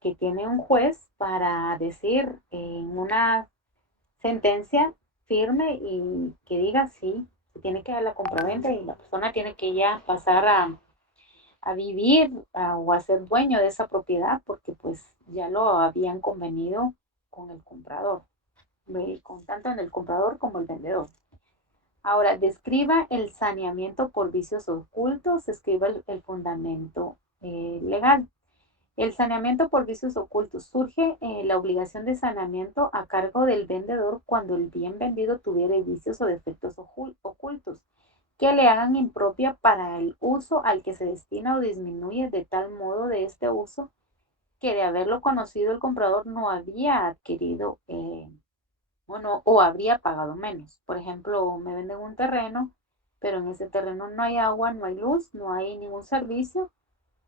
que tiene un juez para decir en una sentencia firme y que diga sí, se tiene que dar la compraventa y la persona tiene que ya pasar a vivir o a ser dueño de esa propiedad porque pues ya lo habían convenido con el comprador, con tanto en el comprador como el vendedor. Ahora, describa el saneamiento por vicios ocultos, escriba el fundamento legal. El saneamiento por vicios ocultos. Surge la obligación de saneamiento a cargo del vendedor cuando el bien vendido tuviera vicios o defectos ocultos que le hagan impropia para el uso al que se destina o disminuye de tal modo de este uso que de haberlo conocido el comprador no había adquirido o habría pagado menos. Por ejemplo, me venden un terreno, pero en ese terreno no hay agua, no hay luz, no hay ningún servicio,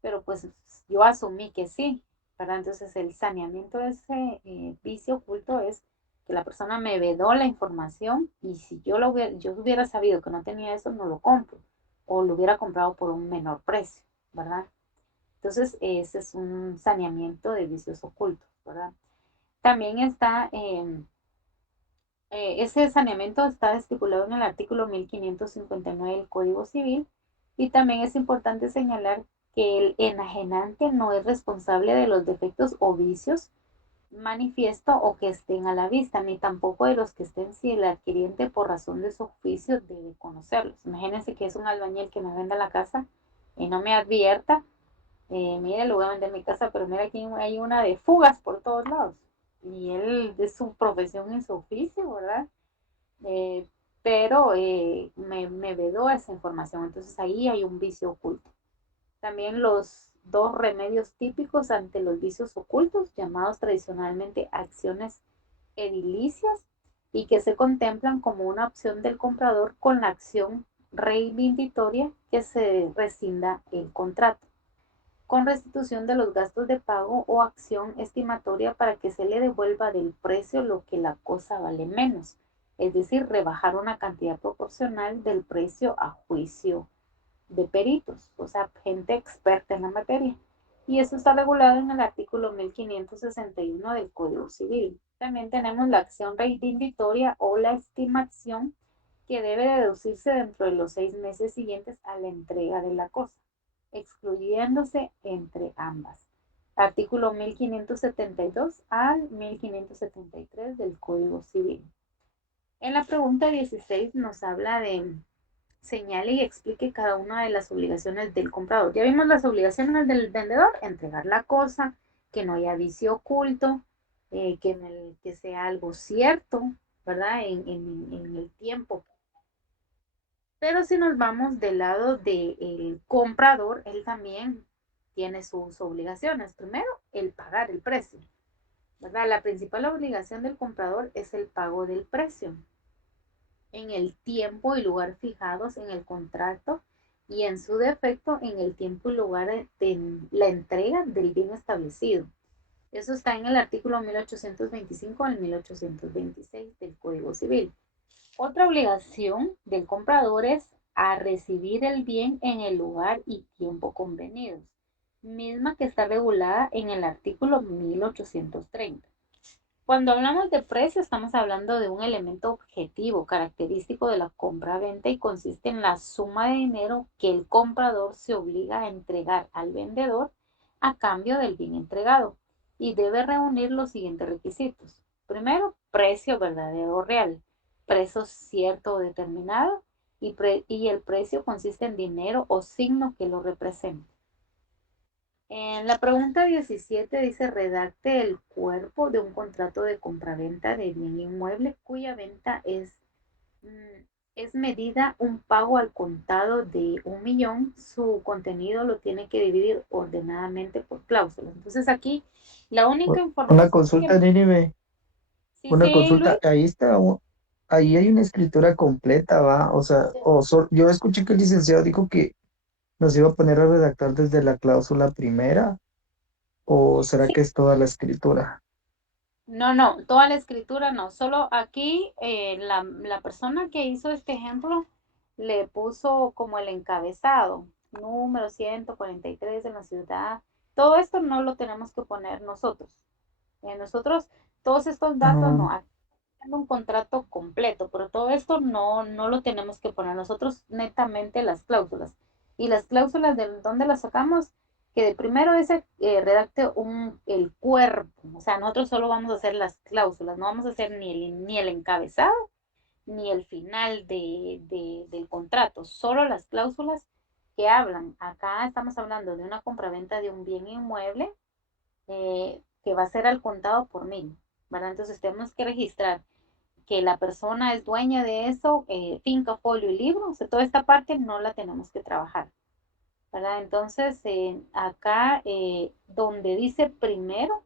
pero pues yo asumí que sí, ¿verdad? Entonces el saneamiento de ese vicio oculto es que la persona me vedó la información y si yo hubiera sabido que no tenía eso, no lo compro o lo hubiera comprado por un menor precio, ¿verdad? Entonces, ese es un saneamiento de vicios ocultos, ¿verdad? También está, ese saneamiento está estipulado en el artículo 1559 del Código Civil y también es importante señalar que el enajenante no es responsable de los defectos o vicios manifiesto o que estén a la vista, ni tampoco de los que estén si el adquiriente por razón de su oficio debe conocerlos. Imagínense que es un albañil que me venda la casa y no me advierta, mire, le voy a vender mi casa, pero mira, aquí hay una de fugas por todos lados. Y él de su profesión y su oficio, ¿verdad? Eh, pero me vedó esa información. Entonces ahí hay un vicio oculto. También los dos remedios típicos ante los vicios ocultos, llamados tradicionalmente acciones edilicias, y que se contemplan como una opción del comprador con la acción reivindicatoria que se rescinda el contrato, con restitución de los gastos de pago o acción estimatoria para que se le devuelva del precio lo que la cosa vale menos, es decir, rebajar una cantidad proporcional del precio a juicio de peritos, o sea, gente experta en la materia. Y eso está regulado en el artículo 1561 del Código Civil. También tenemos la acción reivindicatoria o la estimación que debe deducirse dentro de los 6 meses siguientes a la entrega de la cosa, excluyéndose entre ambas. Artículo 1572 al 1573 del Código Civil. En la pregunta 16 nos habla de señale y explique cada una de las obligaciones del comprador. Ya vimos las obligaciones del vendedor, entregar la cosa, que no haya vicio oculto, que sea algo cierto, ¿verdad? En el tiempo. Pero si nos vamos del lado del comprador, él también tiene sus obligaciones. Primero, el pagar el precio, ¿verdad? La principal obligación del comprador es el pago del precio en el tiempo y lugar fijados en el contrato y en su defecto en el tiempo y lugar de la entrega del bien establecido. Eso está en el artículo 1825 al 1826 del Código Civil. Otra obligación del comprador es a recibir el bien en el lugar y tiempo convenidos, misma que está regulada en el artículo 1830. Cuando hablamos de precio, estamos hablando de un elemento objetivo, característico de la compra-venta y consiste en la suma de dinero que el comprador se obliga a entregar al vendedor a cambio del bien entregado y debe reunir los siguientes requisitos. Primero, precio verdadero o real, precio cierto o determinado y el precio consiste en dinero o signo que lo represente. En la pregunta 17 dice, redacte el cuerpo de un contrato de compraventa de bien inmueble cuya venta es medida un pago al contado de 1 millón. Su contenido lo tiene que dividir ordenadamente por cláusulas. Entonces aquí la única Una información consulta, que... Nínive, Sí, una sí, Luis. consulta. Ahí está, ahí hay una escritura completa, ¿va? O sea, yo escuché que el licenciado dijo que nos iba a poner a redactar desde la cláusula primera, o será Sí, que es toda la escritura. no, no, toda la escritura no, solo aquí la persona que hizo este ejemplo le puso como el encabezado, número 143 en la ciudad. Todo esto no lo tenemos que poner nosotros. Nosotros, todos estos datos Ah, no, aquí tengo un contrato completo, pero todo esto no lo tenemos que poner nosotros, netamente las cláusulas. Y las cláusulas, ¿de dónde las sacamos? Que de primero ese redacte el cuerpo, o sea, nosotros solo vamos a hacer las cláusulas, no vamos a hacer ni el encabezado ni el final del contrato, solo las cláusulas que hablan. Acá estamos hablando de una compraventa de un bien inmueble que va a ser al contado por 1.000, ¿verdad? Entonces tenemos que registrar que la persona es dueña de eso, finca, folio y libro, o sea, toda esta parte no la tenemos que trabajar, ¿verdad? Entonces, acá donde dice primero,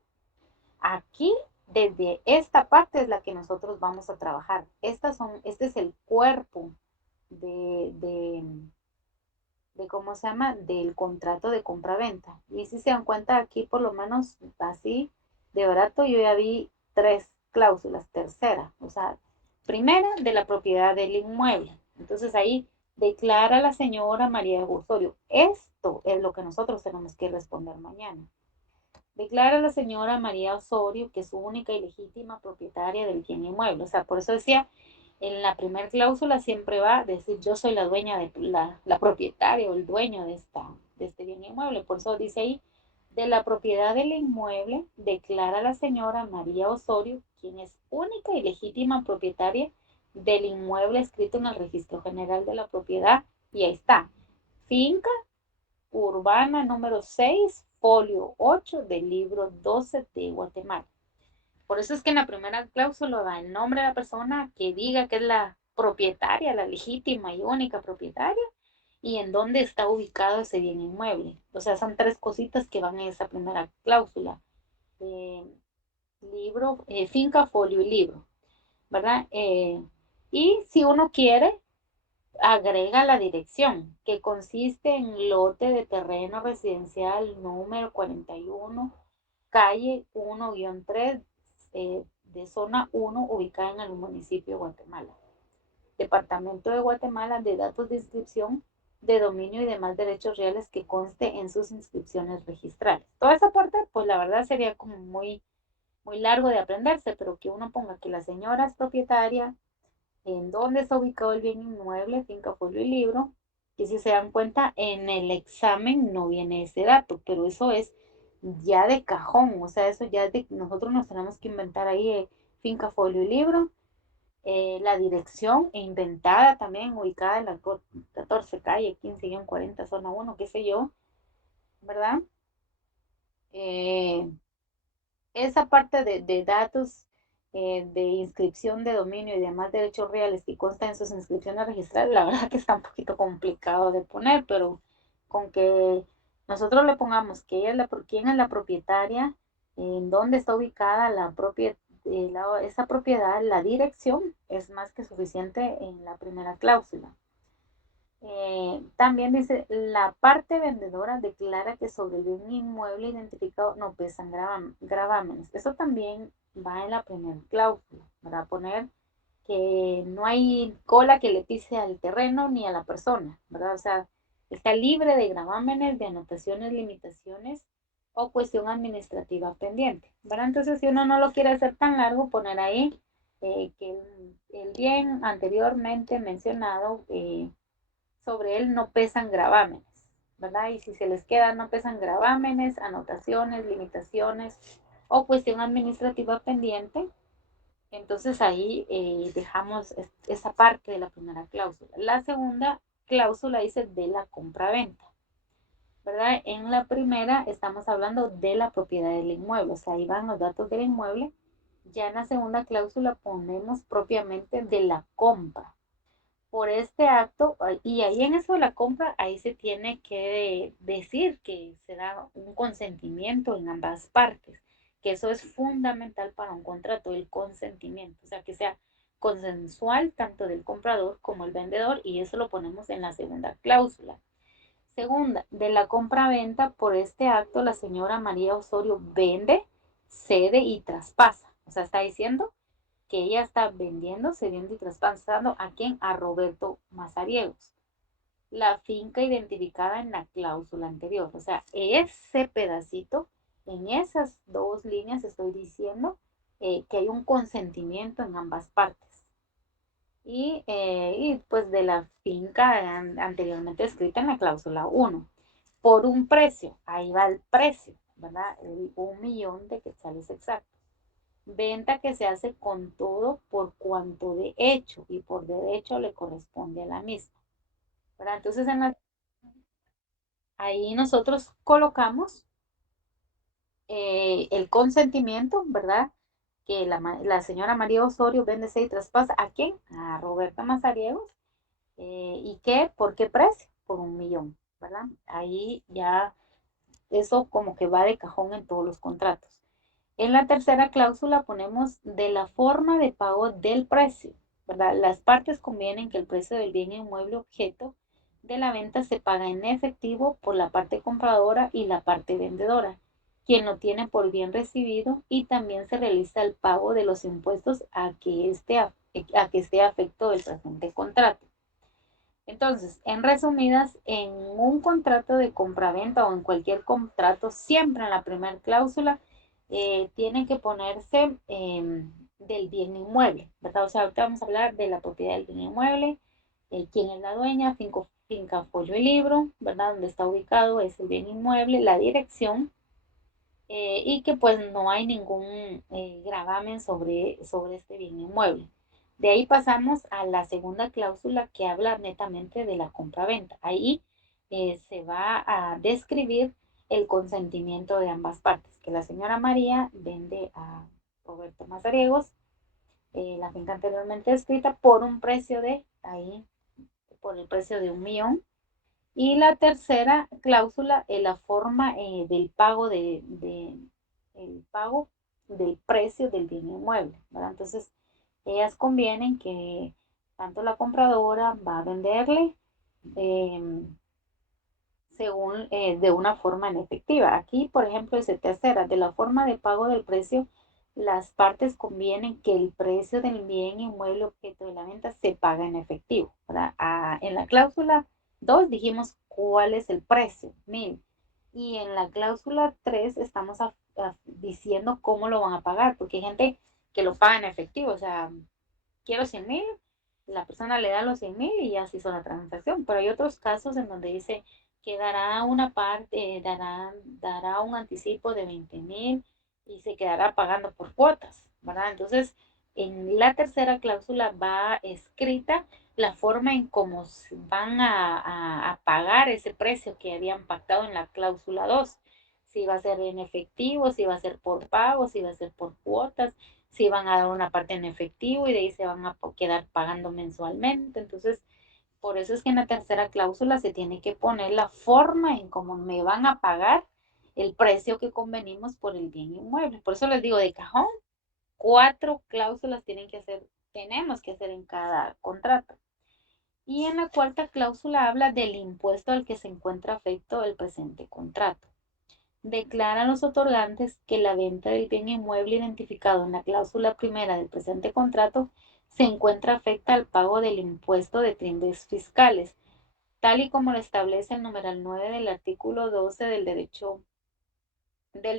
aquí desde esta parte es la que nosotros vamos a trabajar. Este es el cuerpo de, de, de cómo se llama, del contrato de compra-venta. Y si se dan cuenta aquí, por lo menos así, de barato, yo ya vi tres. cláusulas. Tercera, o sea, primera, de la propiedad del inmueble. Entonces ahí declara la señora María Osorio. Esto es lo que nosotros tenemos que responder mañana. Declara la señora María Osorio que es única y legítima propietaria del bien inmueble. O sea, por eso decía, en la primera cláusula siempre va a decir yo soy la dueña de la propietaria o el dueño de este bien inmueble. Por eso dice ahí, de la propiedad del inmueble, declara la señora María Osorio, quien es única y legítima propietaria del inmueble escrito en el Registro General de la Propiedad. Y ahí está, finca urbana número 6, folio 8 del libro 12 de Guatemala. Por eso es que en la primera cláusula da el nombre de la persona que diga que es la propietaria, la legítima y única propietaria, y en dónde está ubicado ese bien inmueble. O sea, son tres cositas que van en esa primera cláusula. Eh, libro, finca, folio y libro, ¿verdad? Y si uno quiere, agrega la dirección, que consiste en lote de terreno residencial número 41, calle 1-3, de zona 1, ubicada en el municipio de Guatemala. Departamento de Guatemala, de datos de inscripción, de dominio y demás derechos reales que conste en sus inscripciones registrales. Toda esa parte, pues la verdad sería como muy, muy largo de aprenderse, pero que uno ponga que la señora es propietaria, en dónde está ubicado el bien inmueble, finca, folio y libro, que si se dan cuenta, en el examen no viene ese dato, pero eso es ya de cajón, o sea, eso ya de nosotros nos tenemos que inventar ahí finca, folio y libro, la dirección inventada también, ubicada en la 14 calle 15-40, zona 1, qué sé yo, ¿verdad? Eh, esa parte de datos de inscripción de dominio y demás derechos reales que constan en sus inscripciones registrales, la verdad que está un poquito complicado de poner, pero con que nosotros le pongamos que ella es quién es la propietaria, en dónde está ubicada esa propiedad, la dirección, es más que suficiente en la primera cláusula. También dice, la parte vendedora declara que sobre el bien inmueble identificado no pesan gravámenes. Eso también va en la primera cláusula, para poner que no hay cola que le pise al terreno ni a la persona, ¿verdad? O sea, está libre de gravámenes, de anotaciones, limitaciones o cuestión administrativa pendiente, ¿verdad? Entonces, si uno no lo quiere hacer tan largo, poner ahí que el bien anteriormente mencionado sobre él no pesan gravámenes, ¿verdad? Y si se les queda, no pesan gravámenes, anotaciones, limitaciones o cuestión administrativa pendiente, entonces ahí dejamos esa parte de la primera cláusula. La segunda cláusula dice de la compraventa, ¿verdad? En la primera estamos hablando de la propiedad del inmueble, o sea, ahí van los datos del inmueble. Ya en la segunda cláusula ponemos propiamente de la compra, por este acto, y ahí en eso de la compra, ahí se tiene que decir que se da un consentimiento en ambas partes, que eso es fundamental para un contrato, el consentimiento, o sea, que sea consensual tanto del comprador como el vendedor, y eso lo ponemos en la segunda cláusula. Segunda, de la compra-venta, por este acto la señora María Osorio vende, cede y traspasa, o sea, está diciendo que ella está vendiendo, cediendo y traspasando a quién, a Roberto Mazariegos, la finca identificada en la cláusula anterior. O sea, ese pedacito, en esas dos líneas estoy diciendo que hay un consentimiento en ambas partes. Y pues de la finca anteriormente escrita en la cláusula 1, por un precio, ahí va el precio, ¿verdad? El 1.000.000 de quetzales exactos. Venta que se hace con todo por cuanto de hecho y por derecho le corresponde a la misma, ¿verdad? Entonces ahí nosotros colocamos el consentimiento, ¿verdad? Que la señora María Osorio vende y traspasa ¿a quién? A Roberta Mazariegos. ¿Y qué? ¿Por qué precio? Por 1.000.000, ¿verdad? Ahí ya eso como que va de cajón en todos los contratos. En la tercera cláusula ponemos de la forma de pago del precio, ¿verdad? Las partes convienen que el precio del bien inmueble objeto de la venta se paga en efectivo por la parte compradora y la parte vendedora, quien lo tiene por bien recibido, y también se realiza el pago de los impuestos a que esté afecto del presente contrato. Entonces, en resumidas, en un contrato de compraventa o en cualquier contrato, siempre en la primera cláusula tiene que ponerse del bien inmueble, ¿verdad? O sea, ahorita vamos a hablar de la propiedad del bien inmueble, quién es la dueña, finca, folio y libro, ¿verdad? Donde está ubicado es el bien inmueble, la dirección, y que pues no hay ningún gravamen sobre este bien inmueble. De ahí pasamos a la segunda cláusula que habla netamente de la compraventa. Ahí se va a describir el consentimiento de ambas partes, que la señora María vende a Roberto Mazariegos la finca anteriormente escrita por un precio de, ahí, por el precio de 1 millón. Y la tercera cláusula es la forma del pago el pago del precio del bien inmueble, ¿verdad? Entonces, ellas convienen que tanto la compradora va a venderle eh, según de una forma en efectiva. Aquí, por ejemplo, dice tercera, de la forma de pago del precio, las partes convienen que el precio del bien inmueble objeto de la venta se paga en efectivo, ¿verdad? En la cláusula 2 dijimos cuál es el precio, 1,000. Y en la cláusula 3 estamos diciendo cómo lo van a pagar, porque hay gente que lo paga en efectivo, o sea, quiero 100,000, la persona le da los 100,000 y ya se hizo la transacción. Pero hay otros casos en donde dice que dará una parte, dará un anticipo de 20,000 y se quedará pagando por cuotas, ¿verdad? Entonces, en la tercera cláusula va escrita la forma en cómo van a pagar ese precio que habían pactado en la cláusula 2. Si va a ser en efectivo, si va a ser por pago, si va a ser por cuotas, si van a dar una parte en efectivo y de ahí se van a quedar pagando mensualmente. Entonces, por eso es que en la tercera cláusula se tiene que poner la forma en cómo me van a pagar el precio que convenimos por el bien inmueble. Por eso les digo de cajón, 4 cláusulas tenemos que hacer en cada contrato. Y en la cuarta cláusula habla del impuesto al que se encuentra afecto el presente contrato. Declaran los otorgantes que la venta del bien inmueble identificado en la cláusula primera del presente contrato se encuentra afecta al pago del impuesto de trimbres fiscales, tal y como lo establece el numeral 9 del artículo 12 del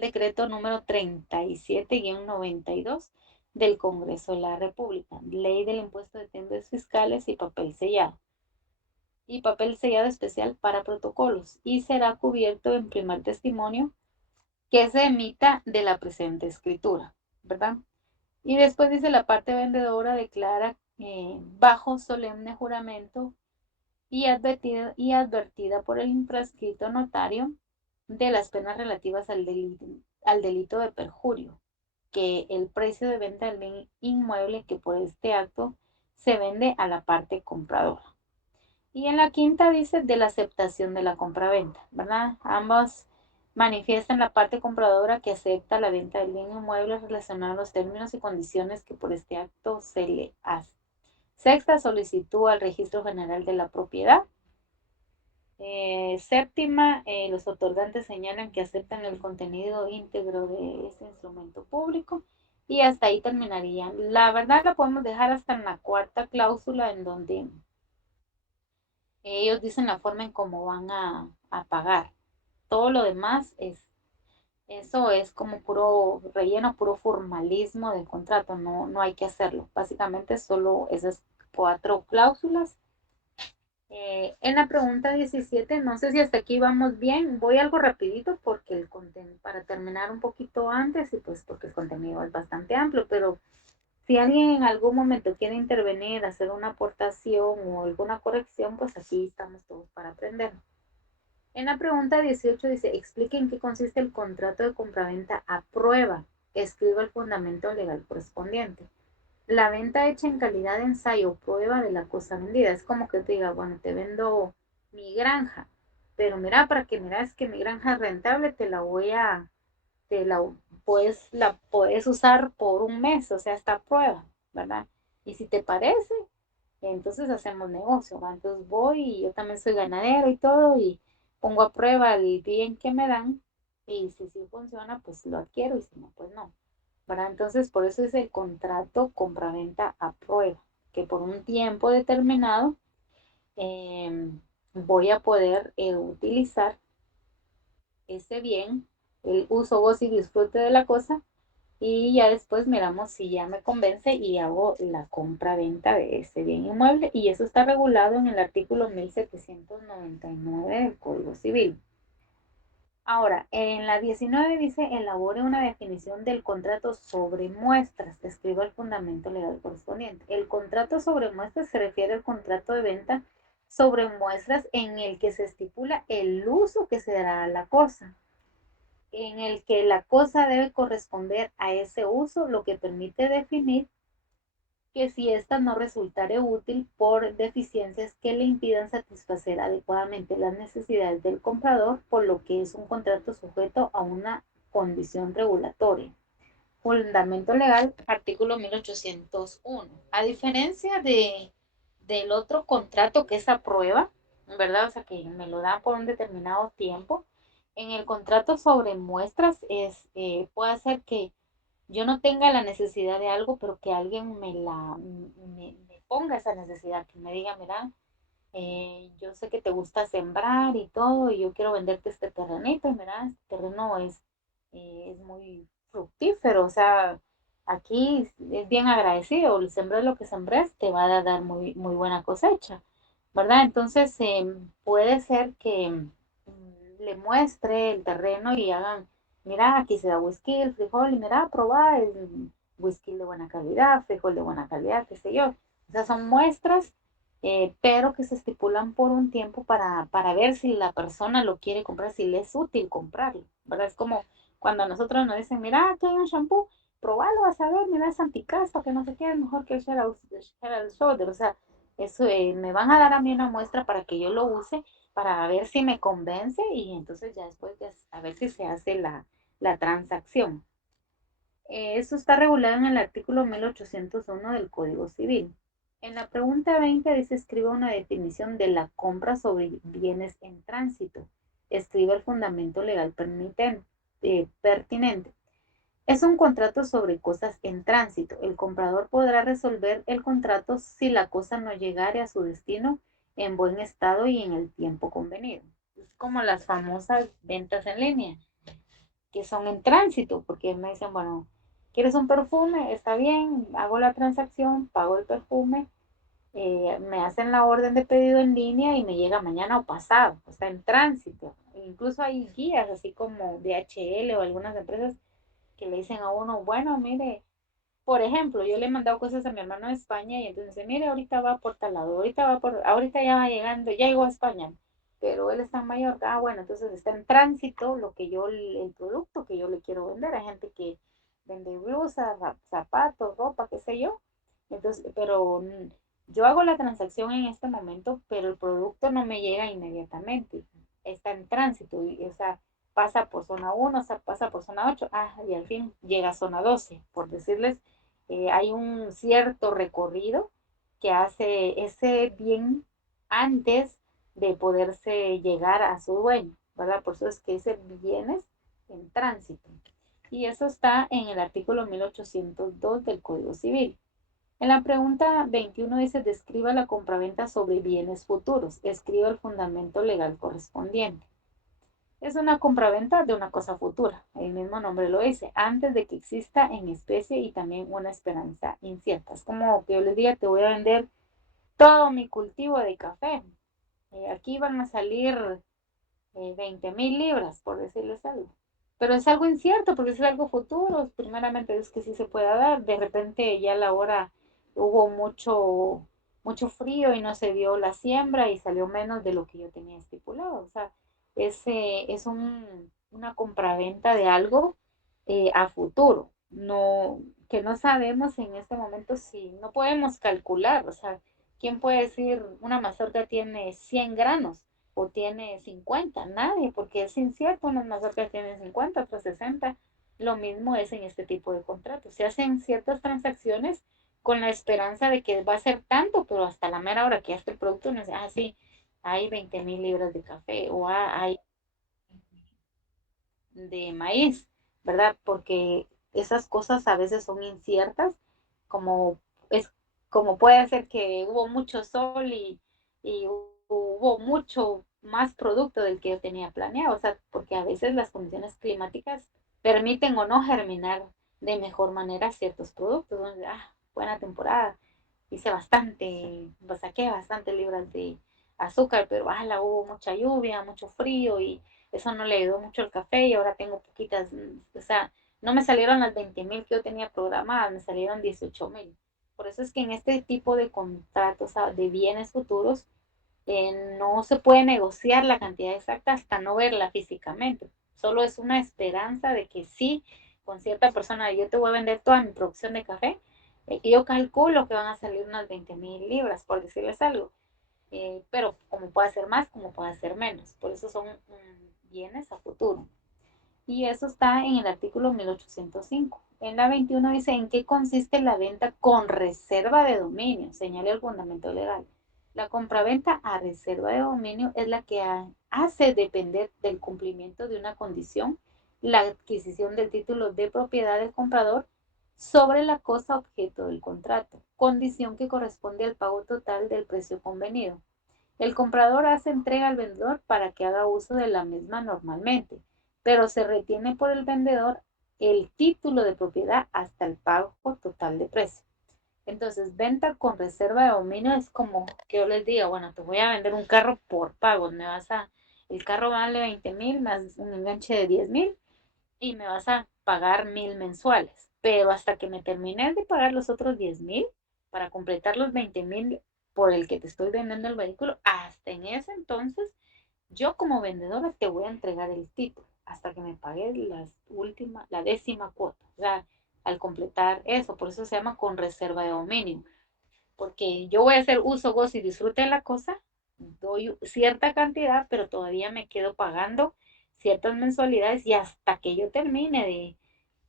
decreto número 37-92 del Congreso de la República, Ley del Impuesto de Trimbres Fiscales y papel sellado especial para protocolos, y será cubierto en primer testimonio que se emita de la presente escritura, ¿verdad? Y después dice la parte vendedora declara bajo solemne juramento y advertida por el imprescrito notario de las penas relativas al delito de perjurio, que el precio de venta del bien inmueble que por este acto se vende a la parte compradora. Y en la quinta dice de la aceptación de la compraventa, ¿verdad? Ambos manifiestan la parte compradora que acepta la venta del bien inmueble relacionado a los términos y condiciones que por este acto se le hace. Sexta, solicitud al Registro General de la Propiedad. Séptima, los otorgantes señalan que aceptan el contenido íntegro de este instrumento público. Y hasta ahí terminaría. La verdad la podemos dejar hasta en la cuarta cláusula, en donde ellos dicen la forma en cómo van a pagar. Todo lo demás eso es como puro relleno, puro formalismo del contrato, no hay que hacerlo. Básicamente solo esas 4 cláusulas. En la pregunta 17, no sé si hasta aquí vamos bien, voy algo rapidito porque el contenido, para terminar un poquito antes y pues porque el contenido es bastante amplio, pero si alguien en algún momento quiere intervenir, hacer una aportación o alguna corrección, pues aquí estamos todos para aprender. En la pregunta 18 dice, explique en qué consiste el contrato de compraventa a prueba. Escriba el fundamento legal correspondiente. La venta hecha en calidad de ensayo o prueba de la cosa vendida. Es como que te diga, bueno, te vendo mi granja, pero mira, para que miras que mi granja es rentable, la puedes usar por un mes, o sea, esta prueba, ¿verdad? Y si te parece, entonces hacemos negocio, ¿va? Entonces voy y yo también soy ganadero y todo y pongo a prueba el bien que me dan y si sí funciona, pues lo adquiero y si no, pues no. ¿Verdad? Entonces, por eso es el contrato compraventa a prueba, que por un tiempo determinado voy a poder utilizar ese bien, el uso, goce y disfrute de la cosa, y ya después miramos si ya me convence y hago la compra-venta de ese bien inmueble, y eso está regulado en el artículo 1799 del Código Civil. Ahora, en la 19 dice, elabore una definición del contrato sobre muestras, escriba el fundamento legal correspondiente. El contrato sobre muestras se refiere al contrato de venta sobre muestras en el que se estipula el uso que se dará a la cosa, en el que la cosa debe corresponder a ese uso, lo que permite definir que si ésta no resultare útil por deficiencias que le impidan satisfacer adecuadamente las necesidades del comprador, por lo que es un contrato sujeto a una condición regulatoria. Fundamento legal, artículo 1801. A diferencia del otro contrato que es a prueba, ¿verdad? O sea, que me lo dan por un determinado tiempo. En el contrato sobre muestras puede ser que yo no tenga la necesidad de algo, pero que alguien me ponga esa necesidad, que me diga, mira, yo sé que te gusta sembrar y todo, y yo quiero venderte este terrenito, y mira, este terreno es muy fructífero, o sea, aquí es bien agradecido, el sembrar lo que sembres te va a dar muy, muy buena cosecha, ¿verdad? Entonces, puede ser que le muestre el terreno y hagan, mira, aquí se da whisky, el frijol, y mira, probá, es whisky de buena calidad, frijol de buena calidad, qué sé yo. O sea, son muestras, pero que se estipulan por un tiempo para ver si la persona lo quiere comprar, si le es útil comprarlo, ¿verdad? Es como cuando a nosotros nos dicen, mira, aquí hay un shampoo, probalo, vas a ver, mira, es anticaspa, que no sé qué, es mejor que el Head and Shoulder, o sea, eso me van a dar a mí una muestra para que yo lo use, para ver si me convence y entonces ya después a ver si se hace la transacción. Eso está regulado en el artículo 1801 del Código Civil. En la pregunta 20 dice, escriba una definición de la compra sobre bienes en tránsito. Escriba el fundamento legal pertinente. Es un contrato sobre cosas en tránsito. El comprador podrá resolver el contrato si la cosa no llegare a su destino en buen estado y en el tiempo convenido. Es como las famosas ventas en línea, que son en tránsito, porque me dicen, bueno, ¿quieres un perfume? Está bien, hago la transacción, pago el perfume, me hacen la orden de pedido en línea y me llega mañana o pasado, o sea, en tránsito. Incluso hay guías, así como DHL o algunas empresas que le dicen a uno, bueno, mire, por ejemplo, yo le he mandado cosas a mi hermano de España y entonces dice, mire, ahorita va por tal lado, ahorita ya va llegando, ya llegó a España, pero él está en Mallorca, bueno, entonces está en tránsito el producto que yo le quiero vender. Hay gente que vende blusas, zapatos, ropa, qué sé yo. Entonces, pero yo hago la transacción en este momento, pero el producto no me llega inmediatamente. Está en tránsito, o sea, pasa por zona 1, o sea, pasa por zona 8, y al fin llega a zona 12, por decirles, hay un cierto recorrido que hace ese bien antes de poderse llegar a su dueño, ¿verdad? Por eso es que dice bienes en tránsito. Y eso está en el artículo 1802 del Código Civil. En la pregunta 21 dice, describa la compraventa sobre bienes futuros. Escriba el fundamento legal correspondiente. Es una compraventa de una cosa futura, el mismo nombre lo dice, antes de que exista en especie y también una esperanza incierta. Es como que yo les diga, te voy a vender todo mi cultivo de café. Aquí van a salir 20,000 libras, por decirles algo. Pero es algo incierto, porque es algo futuro. Primeramente es que sí se pueda dar. De repente ya a la hora hubo mucho frío y no se dio la siembra y salió menos de lo que yo tenía estipulado. O sea, una compraventa de algo a futuro. No, que no sabemos en este momento si no podemos calcular. O sea, ¿quién puede decir una mazorca tiene 100 granos? O tiene 50, nadie, porque es incierto, unas mazorcas tienen 50, otras 60. Lo mismo es en este tipo de contratos. Se hacen ciertas transacciones con la esperanza de que va a ser tanto, pero hasta la mera hora que ya está el producto, no sé, sí, hay 20,000 libras de café, o hay de maíz, ¿verdad? Porque esas cosas a veces son inciertas, como es como puede ser que hubo mucho sol y hubo mucho más producto del que yo tenía planeado, o sea, porque a veces las condiciones climáticas permiten o no germinar de mejor manera ciertos productos, donde, buena temporada, hice bastante, saqué bastante libras de azúcar, pero hubo mucha lluvia, mucho frío y eso no le ayudó mucho al café y ahora tengo poquitas, o sea, no me salieron las 20,000 que yo tenía programadas, me salieron 18,000. Por eso es que en este tipo de contratos de bienes futuros no se puede negociar la cantidad exacta hasta no verla físicamente. Solo es una esperanza de que sí, con cierta persona, yo te voy a vender toda mi producción de café, yo calculo que van a salir unas 20,000 libras, por decirles algo. Pero como puede ser más, como puede ser menos. Por eso son bienes a futuro. Y eso está en el artículo 1805. En la 21 dice, ¿en qué consiste la venta con reserva de dominio? Señala el fundamento legal. La compraventa a reserva de dominio es la que hace depender del cumplimiento de una condición la adquisición del título de propiedad del comprador sobre la cosa objeto del contrato, condición que corresponde al pago total del precio convenido. El comprador hace entrega al vendedor para que haga uso de la misma normalmente, pero se retiene por el vendedor el título de propiedad hasta el pago total de precio. Entonces, venta con reserva de dominio es como que yo les diga, bueno, te voy a vender un carro por pagos, el carro vale 20,000 más un enganche de 10,000 y me vas a pagar 1,000 mensuales, pero hasta que me termines de pagar los otros 10,000 para completar los 20,000 por el que te estoy vendiendo el vehículo, hasta en ese entonces yo como vendedora te voy a entregar el título hasta que me pagues la décima cuota, o sea, al completar eso, por eso se llama con reserva de dominio, porque yo voy a hacer uso, gozo y disfrute de la cosa, doy cierta cantidad, pero todavía me quedo pagando ciertas mensualidades y hasta que yo termine de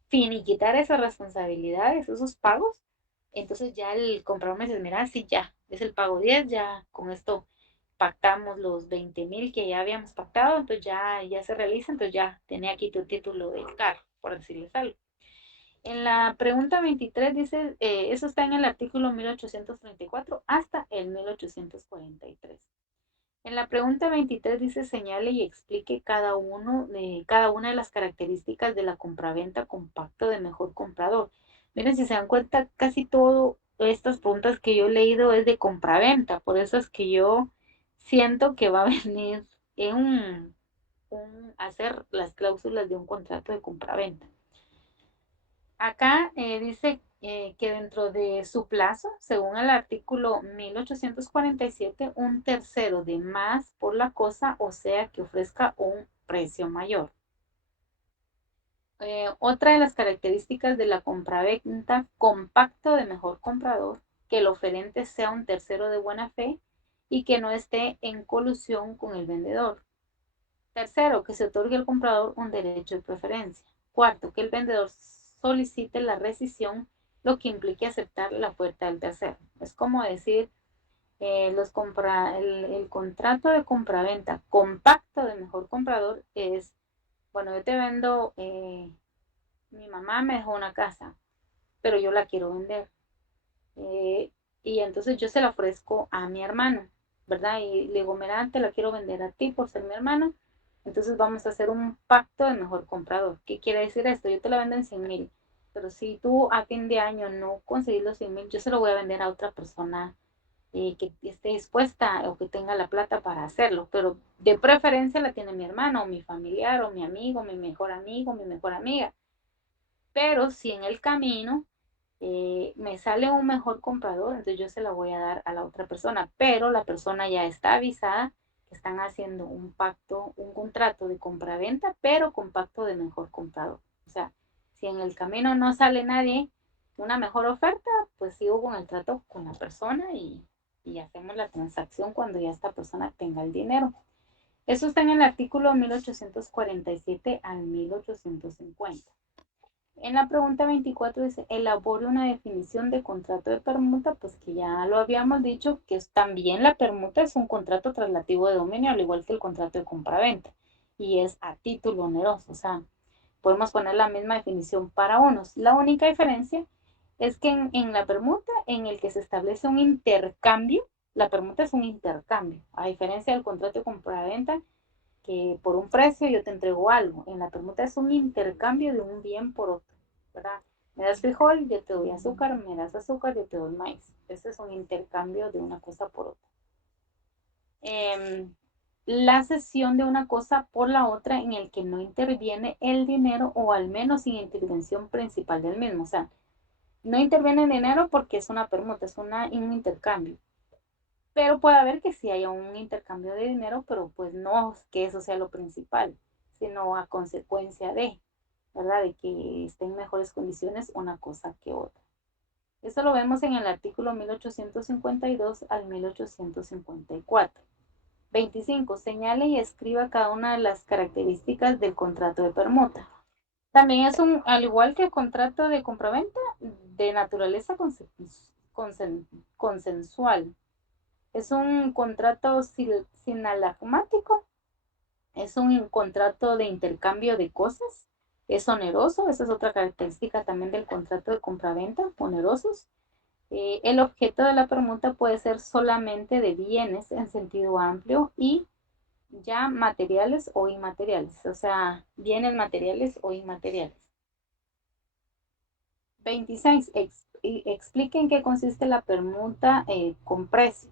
finiquitar esas responsabilidades, esos pagos, entonces ya el comprador me dice, mira, sí, ya, es el pago 10, ya con esto pactamos los 20,000 que ya habíamos pactado, entonces ya se realiza, entonces ya tenía aquí tu título del carro, por decirles algo. En la pregunta 23 dice, eso está en el artículo 1834 hasta el 1843. En la pregunta 23 dice, señale y explique cada una de las características de la compraventa con pacto de mejor comprador. Miren, si se dan cuenta, casi todo estas preguntas que yo he leído es de compraventa, por eso es que yo siento que va a venir en hacer las cláusulas de un contrato de compraventa. Acá dice que dentro de su plazo, según el artículo 1847, un tercero de más por la cosa, o sea, que ofrezca un precio mayor. Otra de las características de la compraventa con pacto de mejor comprador, que el oferente sea un tercero de buena fe y que no esté en colusión con el vendedor. Tercero, que se otorgue al comprador un derecho de preferencia. Cuarto, que el vendedor solicite la rescisión, lo que implique aceptar la oferta del tercero. Es como decir, el contrato de compraventa con pacto de mejor comprador es, bueno, yo te vendo, mi mamá me dejó una casa, pero yo la quiero vender. Eh, y entonces yo se la ofrezco a mi hermano, ¿verdad? Y le digo, mira, te la quiero vender a ti por ser mi hermano. Entonces vamos a hacer un pacto de mejor comprador. ¿Qué quiere decir esto? Yo te la vendo en 100,000, pero si tú a fin de año no conseguís los 100,000, yo se lo voy a vender a otra persona que esté dispuesta o que tenga la plata para hacerlo. Pero de preferencia la tiene mi hermano, o mi familiar, o mi amigo, mi mejor amigo, mi mejor amiga. Pero si en el camino me sale un mejor comprador, entonces yo se la voy a dar a la otra persona, pero la persona ya está avisada que están haciendo un pacto, un contrato de compraventa, pero con pacto de mejor comprador. O sea, si en el camino no sale nadie, una mejor oferta, pues sigo con el trato con la persona y hacemos la transacción cuando ya esta persona tenga el dinero. Eso está en el artículo 1847 al 1850. En la pregunta 24 dice, elabore una definición de contrato de permuta, pues que ya lo habíamos dicho, que también la permuta es un contrato traslativo de dominio, al igual que el contrato de compraventa, y es a título oneroso, o sea, podemos poner la misma definición para unos. La única diferencia es que en la permuta en el que se establece un intercambio, la permuta es un intercambio, a diferencia del contrato de compraventa, que por un precio yo te entrego algo. En la permuta es un intercambio de un bien por otro, ¿verdad? Me das frijol, yo te doy azúcar, me das azúcar, yo te doy maíz. Ese es un intercambio de una cosa por otra. La cesión de una cosa por la otra en el que no interviene el dinero o al menos sin intervención principal del mismo. O sea, no interviene el dinero porque es una permuta, es un intercambio. Pero puede haber que sí haya un intercambio de dinero, pero pues no que eso sea lo principal, sino a consecuencia de, ¿verdad? De que esté en mejores condiciones una cosa que otra. Eso lo vemos en el artículo 1852 al 1854. 25. Señale y escriba cada una de las características del contrato de permuta. También es al igual que el contrato de compraventa, de naturaleza consensual. Es un contrato sinalagmático, es un contrato de intercambio de cosas, es oneroso, esa es otra característica también del contrato de compraventa, onerosos. El objeto de la permuta puede ser solamente de bienes en sentido amplio y ya materiales o inmateriales, o sea, bienes materiales o inmateriales. 26. Explique en qué consiste la permuta con precio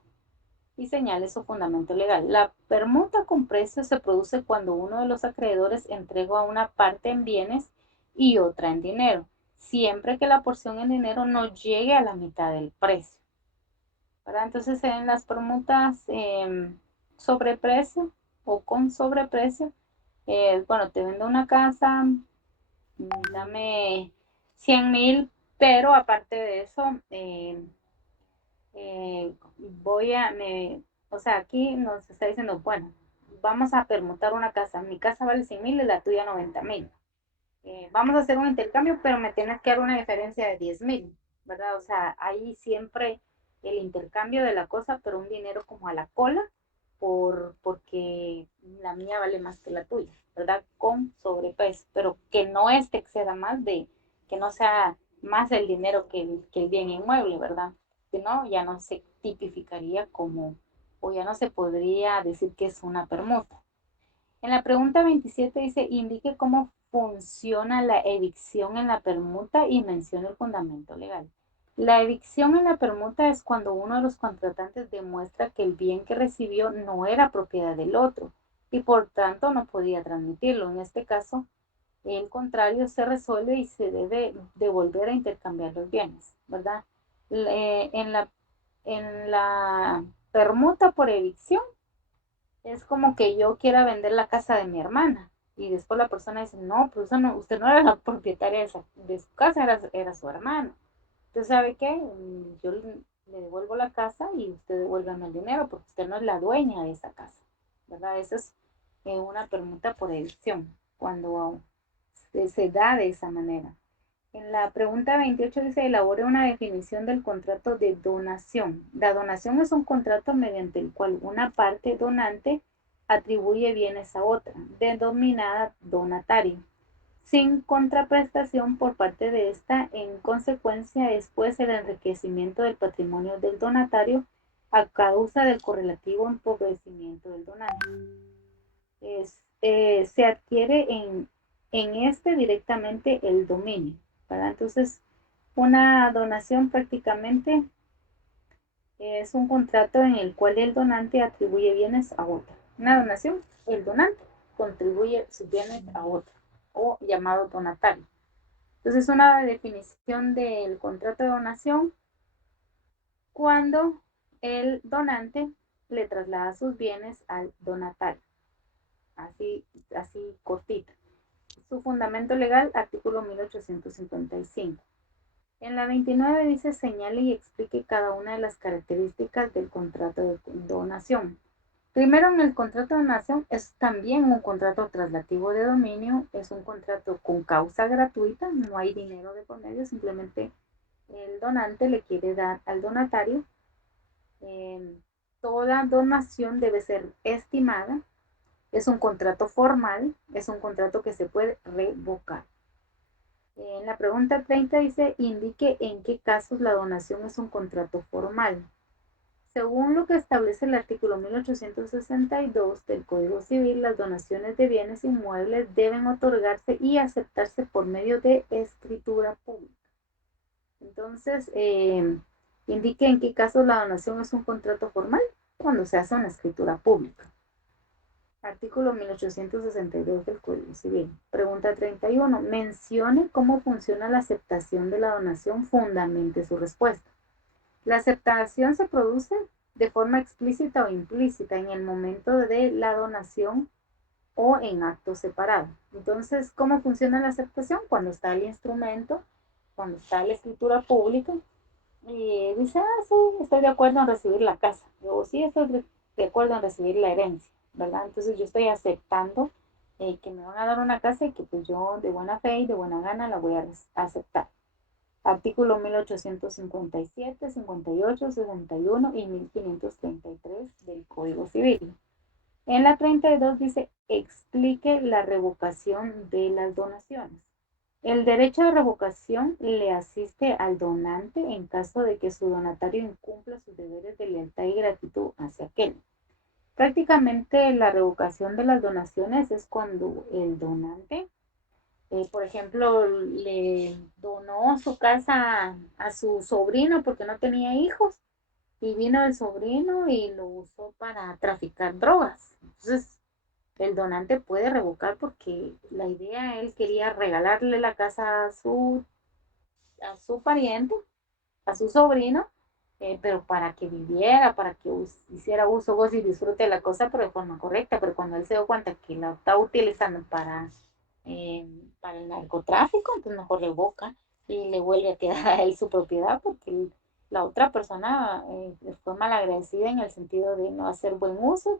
y señale su fundamento legal. La permuta con precio se produce cuando uno de los acreedores entrega una parte en bienes y otra en dinero, siempre que la porción en dinero no llegue a la mitad del precio. ¿Verdad? Entonces, en las permutas sobreprecio o con sobreprecio, bueno, te vendo una casa, dame 100,000, pero aparte de eso, o sea, aquí nos está diciendo, bueno, vamos a permutar una casa, mi casa vale 100,000 y la tuya 90,000. Vamos a hacer un intercambio, pero me tienes que dar una diferencia de 10,000, ¿verdad? O sea, ahí siempre el intercambio de la cosa, pero un dinero como a la cola, porque la mía vale más que la tuya, ¿verdad? Con sobrepeso, pero que no exceda más que no sea más el dinero que el bien inmueble, ¿verdad? Si no, ya no se tipificaría como, o ya no se podría decir que es una permuta. En la pregunta 27 dice, indique cómo funciona la evicción en la permuta y menciona el fundamento legal. La evicción en la permuta es cuando uno de los contratantes demuestra que el bien que recibió no era propiedad del otro y por tanto no podía transmitirlo. En este caso, el contrario se resuelve y se debe devolver a intercambiar los bienes, ¿verdad? En la permuta por evicción, es como que yo quiera vender la casa de mi hermana y después la persona dice, no, pues no, usted no era la propietaria de su casa, era su hermano. Entonces, ¿sabe qué? Yo le devuelvo la casa y usted devuélvame el dinero porque usted no es la dueña de esa casa, ¿verdad? Eso es una permuta por evicción, cuando se da de esa manera. En la pregunta 28 dice, elabore una definición del contrato de donación. La donación es un contrato mediante el cual una parte donante atribuye bienes a otra, denominada donatario, sin contraprestación por parte de esta. En consecuencia, es pues el enriquecimiento del patrimonio del donatario a causa del correlativo empobrecimiento del donante. Se adquiere en este directamente el dominio, ¿verdad? Entonces, una donación prácticamente es un contrato en el cual el donante atribuye bienes a otro. Una donación, el donante contribuye sus bienes a otro, o llamado donatario. Entonces, una definición del contrato de donación cuando el donante le traslada sus bienes al donatario. Así cortito. Su fundamento legal, artículo 1855. En la 29 dice, señale y explique cada una de las características del contrato de donación. Primero, en el contrato de donación es también un contrato traslativo de dominio, es un contrato con causa gratuita, no hay dinero de por medio, simplemente el donante le quiere dar al donatario. Toda donación debe ser estimada. Es un contrato formal, es un contrato que se puede revocar. En la pregunta 30 dice, indique en qué casos la donación es un contrato formal. Según lo que establece el artículo 1862 del Código Civil, las donaciones de bienes inmuebles deben otorgarse y aceptarse por medio de escritura pública. Entonces, indique en qué caso la donación es un contrato formal cuando se hace una escritura pública. Artículo 1862 del Código Civil. Pregunta 31. Mencione cómo funciona la aceptación de la donación. Fundamente su respuesta. La aceptación se produce de forma explícita o implícita en el momento de la donación o en acto separado. Entonces, ¿cómo funciona la aceptación? Cuando está el instrumento, cuando está la escritura pública, y dice, sí, estoy de acuerdo en recibir la casa, o sí, estoy de acuerdo en recibir la herencia, ¿verdad? Entonces yo estoy aceptando que me van a dar una casa y que pues yo de buena fe y de buena gana la voy a aceptar. Artículo 1857, 58, 61 y 1533 del Código Civil. En la 32 dice, explique la revocación de las donaciones. El derecho de revocación le asiste al donante en caso de que su donatario incumpla sus deberes de lealtad y gratitud hacia aquel. Prácticamente la revocación de las donaciones es cuando el donante, por ejemplo, le donó su casa a su sobrino porque no tenía hijos y vino el sobrino y lo usó para traficar drogas. Entonces, el donante puede revocar porque la idea, él quería regalarle la casa a su pariente, a su sobrino, pero para que viviera, para que hiciera uso, gozo y disfrute de la cosa, pero de forma correcta. Pero cuando él se dio cuenta que la está utilizando para el narcotráfico, entonces mejor revoca y le vuelve a quedar a él su propiedad porque la otra persona fue malagradecida en el sentido de no hacer buen uso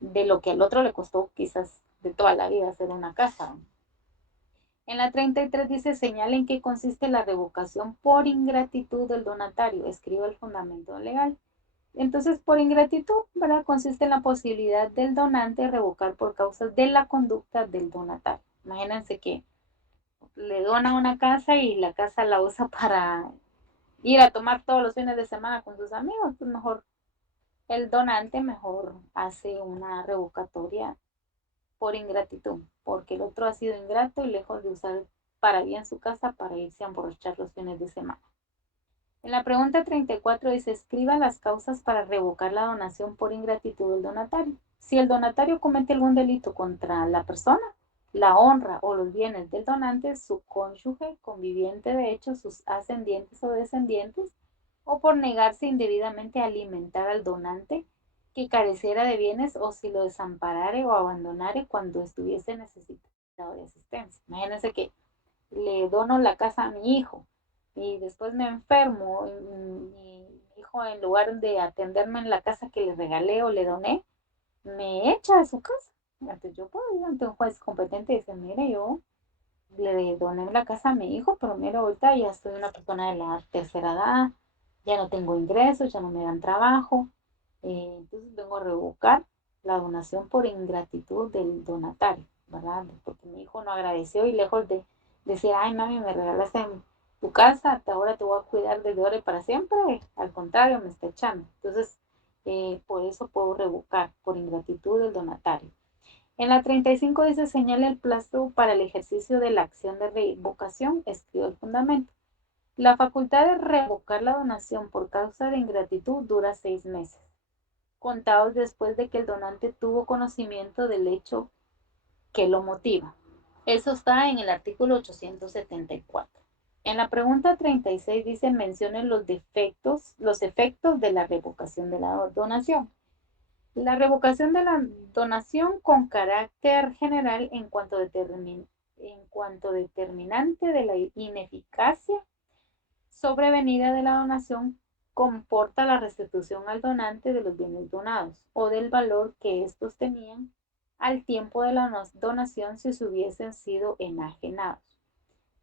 de lo que al otro le costó quizás de toda la vida hacer una casa. En la 33 dice, señala en qué consiste la revocación por ingratitud del donatario. Escriba el fundamento legal. Entonces, por ingratitud, ¿verdad? Consiste en la posibilidad del donante de revocar por causas de la conducta del donatario. Imagínense que le dona una casa y la casa la usa para ir a tomar todos los fines de semana con sus amigos. Pues mejor el donante mejor hace una revocatoria por ingratitud, porque el otro ha sido ingrato y lejos de usar para bien su casa para irse a emborrachar los fines de semana. En la pregunta 34 dice, escriba las causas para revocar la donación por ingratitud del donatario. Si el donatario comete algún delito contra la persona, la honra o los bienes del donante, su cónyuge, conviviente de hecho, sus ascendientes o descendientes, o por negarse indebidamente a alimentar al donante que careciera de bienes o si lo desamparare o abandonare cuando estuviese necesitado de asistencia. Imagínense que le dono la casa a mi hijo y después me enfermo y mi hijo en lugar de atenderme en la casa que le regalé o le doné, me echa de su casa. Entonces yo puedo ir ante un juez competente y decir, mire, yo le doné la casa a mi hijo, pero mire, ahorita ya soy una persona de la tercera edad, ya no tengo ingresos, ya no me dan trabajo, entonces vengo a revocar la donación por ingratitud del donatario, ¿verdad? Porque mi hijo no agradeció y lejos de decir, ay mami, me regalaste tu casa, ahora te voy a cuidar desde ahora y para siempre, al contrario, me está echando. Entonces, por eso puedo revocar por ingratitud del donatario. En la 35 dice, señala el plazo para el ejercicio de la acción de revocación, escribe el fundamento. La facultad de revocar la donación por causa de ingratitud dura 6 meses, contados después de que el donante tuvo conocimiento del hecho que lo motiva. Eso está en el artículo 874. En la pregunta 36 dice, mencionen los efectos de la revocación de la donación. La revocación de la donación con carácter general en cuanto determinante de la ineficacia sobrevenida de la donación comporta la restitución al donante de los bienes donados o del valor que estos tenían al tiempo de la donación si se hubiesen sido enajenados,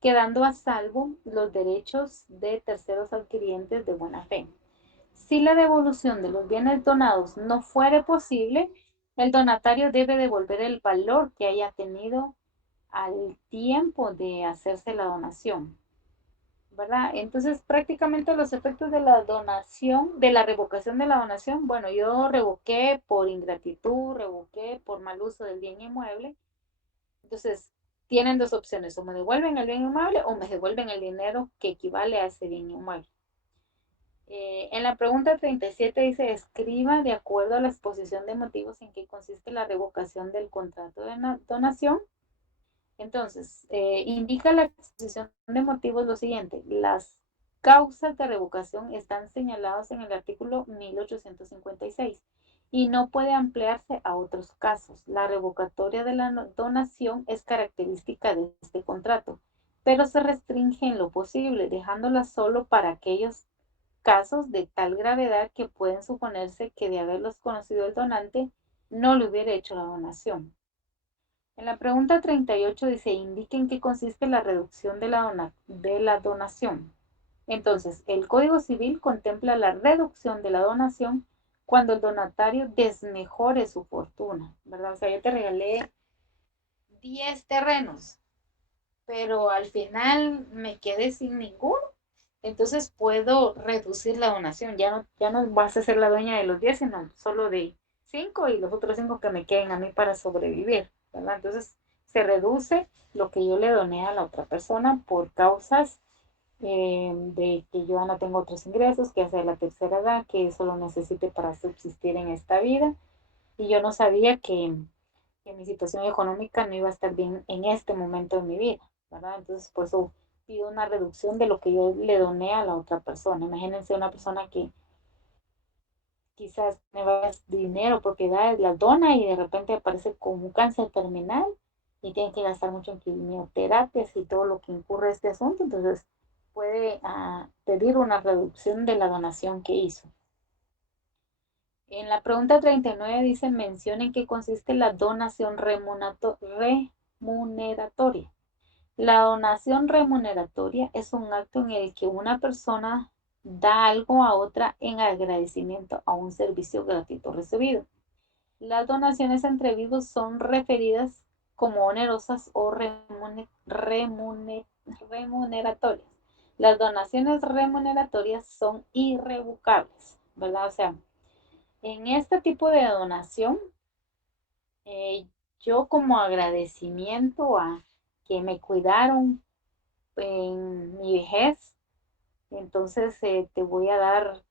quedando a salvo los derechos de terceros adquirientes de buena fe. Si la devolución de los bienes donados no fuere posible, el donatario debe devolver el valor que haya tenido al tiempo de hacerse la donación, ¿verdad? Entonces, prácticamente los efectos de la donación, de la revocación de la donación, bueno, yo revoqué por ingratitud, revoqué por mal uso del bien inmueble. Entonces, tienen dos opciones, o me devuelven el bien inmueble o me devuelven el dinero que equivale a ese bien inmueble. En la pregunta 37 dice, escriba de acuerdo a la exposición de motivos en que consiste la revocación del contrato de donación. Entonces, indica la exposición de motivos lo siguiente, las causas de revocación están señaladas en el artículo 1856 y no puede ampliarse a otros casos. La revocatoria de la donación es característica de este contrato, pero se restringe en lo posible, dejándola solo para aquellos casos de tal gravedad que pueden suponerse que de haberlos conocido el donante no le hubiera hecho la donación. En la pregunta 38 dice, indique en qué consiste la reducción de la donación. Entonces, el Código Civil contempla la reducción de la donación cuando el donatario desmejore su fortuna, ¿verdad? O sea, yo te regalé 10 terrenos, pero al final me quedé sin ninguno. Entonces puedo reducir la donación. Ya no vas a ser la dueña de los 10, sino solo de 5 y los otros 5 que me queden a mí para sobrevivir, ¿verdad? Entonces se reduce lo que yo le doné a la otra persona por causas de que yo ya no tengo otros ingresos, que hace la tercera edad, que eso lo necesite para subsistir en esta vida. Y yo no sabía que mi situación económica no iba a estar bien en este momento de mi vida, ¿verdad? Entonces, por eso pido una reducción de lo que yo le doné a la otra persona. Imagínense una persona que quizás me va a dar dinero, propiedades, las dona y de repente aparece con un cáncer terminal y tiene que gastar mucho en quimioterapias y todo lo que incurre este asunto. Entonces, puede pedir una reducción de la donación que hizo. En la pregunta 39 dice, menciona en qué consiste la donación remuneratoria. La donación remuneratoria es un acto en el que una persona da algo a otra en agradecimiento a un servicio gratuito recibido. Las donaciones entre vivos son referidas como onerosas o remuneratorias. Las donaciones remuneratorias son irrevocables, ¿verdad? O sea, en este tipo de donación, eh, yo como agradecimiento a que me cuidaron en mi vejez, entonces te voy a dar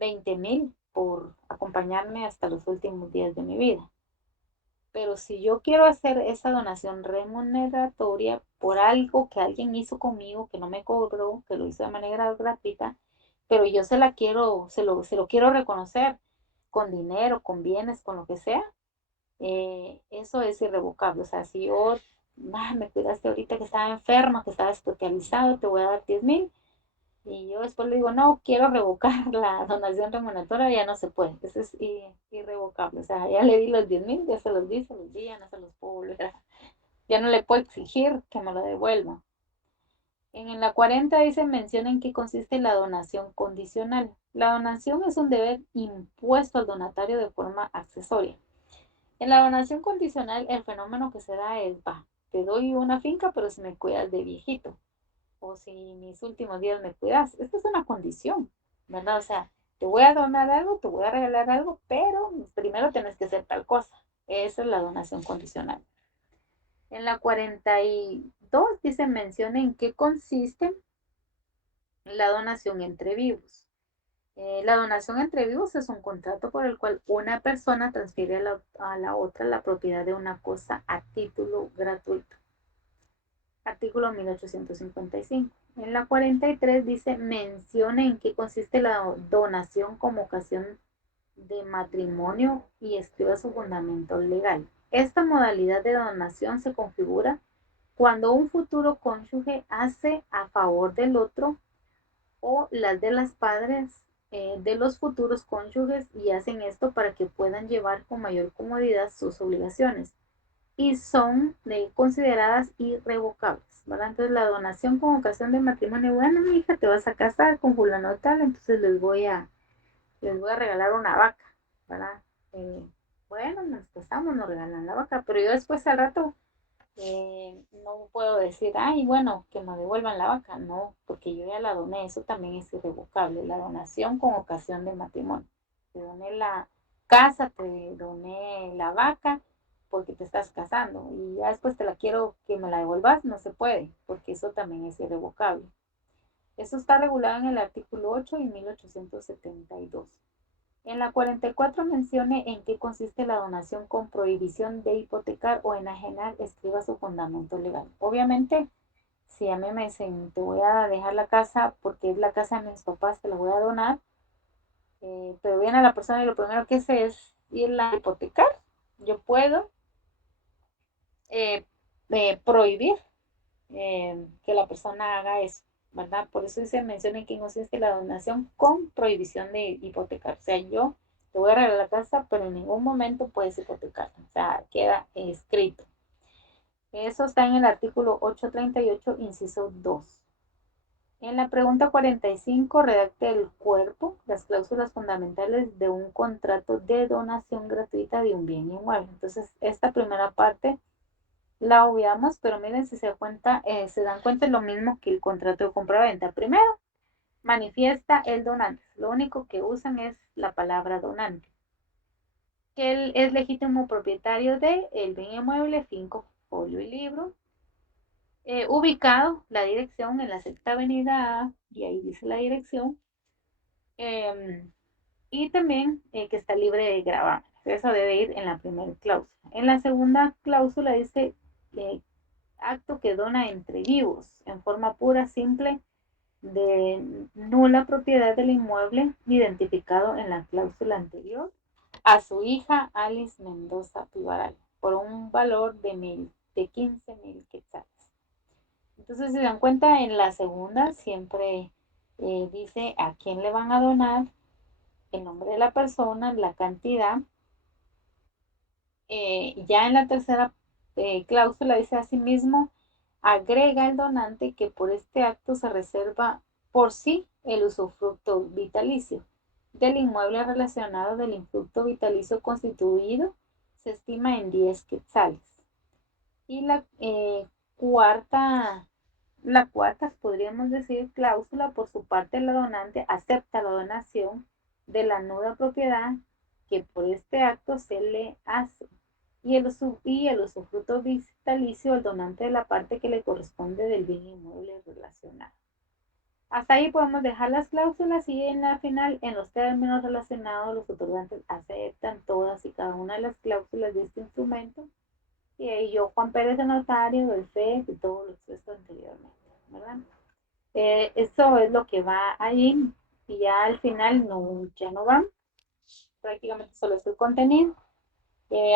20,000 por acompañarme hasta los últimos días de mi vida. Pero si yo quiero hacer esa donación remuneratoria por algo que alguien hizo conmigo, que no me cobró, que lo hizo de manera gratuita, pero yo se lo quiero reconocer con dinero, con bienes, con lo que sea, eso es irrevocable. O sea, si yo me cuidaste ahorita que estaba enferma, que estaba hospitalizado, te voy a dar 10,000 y yo después le digo, no, quiero revocar la donación remuneratoria, ya no se puede. Eso es irrevocable. O sea, ya le di los 10,000, ya se los di, ya no se los puedo volver a, ya no le puedo exigir que me lo devuelva. En la 40 dice, menciona en qué consiste la donación condicional. La donación es un deber impuesto al donatario de forma accesoria. En la donación condicional, el fenómeno que se da es, te doy una finca, pero si me cuidas de viejito, o si mis últimos días me cuidas. Esta es una condición, ¿verdad? O sea, te voy a donar algo, te voy a regalar algo, pero primero tienes que hacer tal cosa. Esa es la donación condicional. En la 42 dice, menciona en qué consiste la donación entre vivos. La donación entre vivos es un contrato por el cual una persona transfiere a la otra la propiedad de una cosa a título gratuito. Artículo 1855. En la 43 dice, menciona en qué consiste la donación como ocasión de matrimonio y escriba su fundamento legal. Esta modalidad de donación se configura cuando un futuro cónyuge hace a favor del otro o las de las padres de los futuros cónyuges y hacen esto para que puedan llevar con mayor comodidad sus obligaciones y son consideradas irrevocables, ¿verdad? Entonces la donación con ocasión de matrimonio, bueno, mi hija, te vas a casar con fulano tal, entonces les voy a regalar una vaca, ¿verdad? Bueno, nos casamos, nos regalan la vaca, pero yo después al rato No puedo decir, ay, bueno, que me devuelvan la vaca, no, porque yo ya la doné, eso también es irrevocable, la donación con ocasión del matrimonio. Te doné la casa, te doné la vaca, porque te estás casando, y ya después te la quiero que me la devuelvas, no se puede, porque eso también es irrevocable. Eso está regulado en el artículo 8 y 1872. En la 44 mencione en qué consiste la donación con prohibición de hipotecar o enajenar, escriba su fundamento legal. Obviamente, si a mí me dicen, te voy a dejar la casa porque es la casa de mis papás, te la voy a donar, pero viene la persona y lo primero que hace es irla a hipotecar, yo puedo eh, prohibir que la persona haga eso, ¿verdad? Por eso se menciona que no existe la donación con prohibición de hipotecar. O sea, yo te voy a regalar la casa, pero en ningún momento puedes hipotecarla. O sea, queda escrito. Eso está en el artículo 838, inciso 2. En la pregunta 45, redacte el cuerpo, las cláusulas fundamentales de un contrato de donación gratuita de un bien inmueble. Entonces, esta primera parte la obviamos, pero miren si se dan cuenta es lo mismo que el contrato de compra-venta. Primero, manifiesta el donante. Lo único que usan es la palabra donante. Que él es legítimo propietario de el bien inmueble, finca, folio y libro. Ubicado, la dirección en la sexta avenida A, y ahí dice la dirección. Y también que está libre de gravamen. Eso debe ir en la primera cláusula. En la segunda cláusula dice acto que dona entre vivos, en forma pura, simple, de nula propiedad del inmueble, identificado en la cláusula anterior, a su hija Alice Mendoza Pivaral, por un valor de 15,000 quetzales. Entonces, si se dan cuenta, en la segunda siempre dice a quién le van a donar, el nombre de la persona, la cantidad. Ya en la tercera cláusula dice asimismo, agrega el donante que por este acto se reserva por sí el usufructo vitalicio del inmueble relacionado del infructo vitalicio constituido, se estima en 10 quetzales. Y cuarta, la cuarta, podríamos decir, cláusula, por su parte la donante acepta la donación de la nuda propiedad que por este acto se le hace y el usufructo vitalicio al donante de la parte que le corresponde del bien inmueble relacionado. Hasta ahí podemos dejar las cláusulas y en la final, en los términos relacionados, los otorgantes aceptan todas y cada una de las cláusulas de este instrumento y ahí yo, Juan Pérez, el notario, el FED y todo lo expuesto anteriormente, ¿verdad? Eso es lo que va ahí y ya al final ya no van, prácticamente solo es el contenido.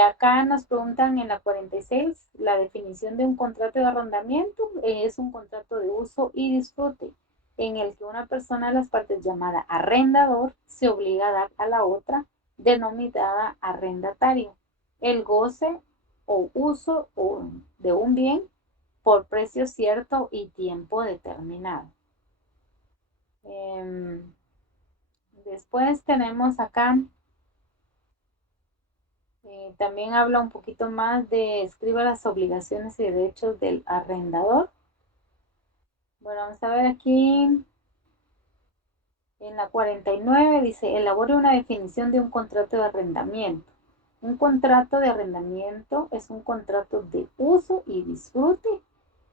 Acá nos preguntan en la 46, la definición de un contrato de arrendamiento es un contrato de uso y disfrute en el que una persona de las partes llamada arrendador se obliga a dar a la otra denominada arrendatario el goce o uso de un bien por precio cierto y tiempo determinado. Después tenemos acá también habla un poquito más de escriba las obligaciones y derechos del arrendador. Bueno, vamos a ver aquí. En la 49 dice, elabore una definición de un contrato de arrendamiento. Un contrato de arrendamiento es un contrato de uso y disfrute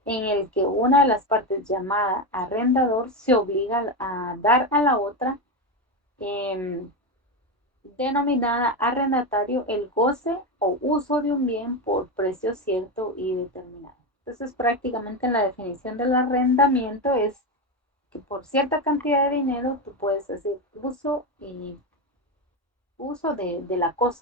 en el que una de las partes llamada arrendador se obliga a dar a la otra denominada arrendatario el goce o uso de un bien por precio cierto y determinado. Entonces, prácticamente la definición del arrendamiento es que por cierta cantidad de dinero tú puedes hacer uso de la cosa.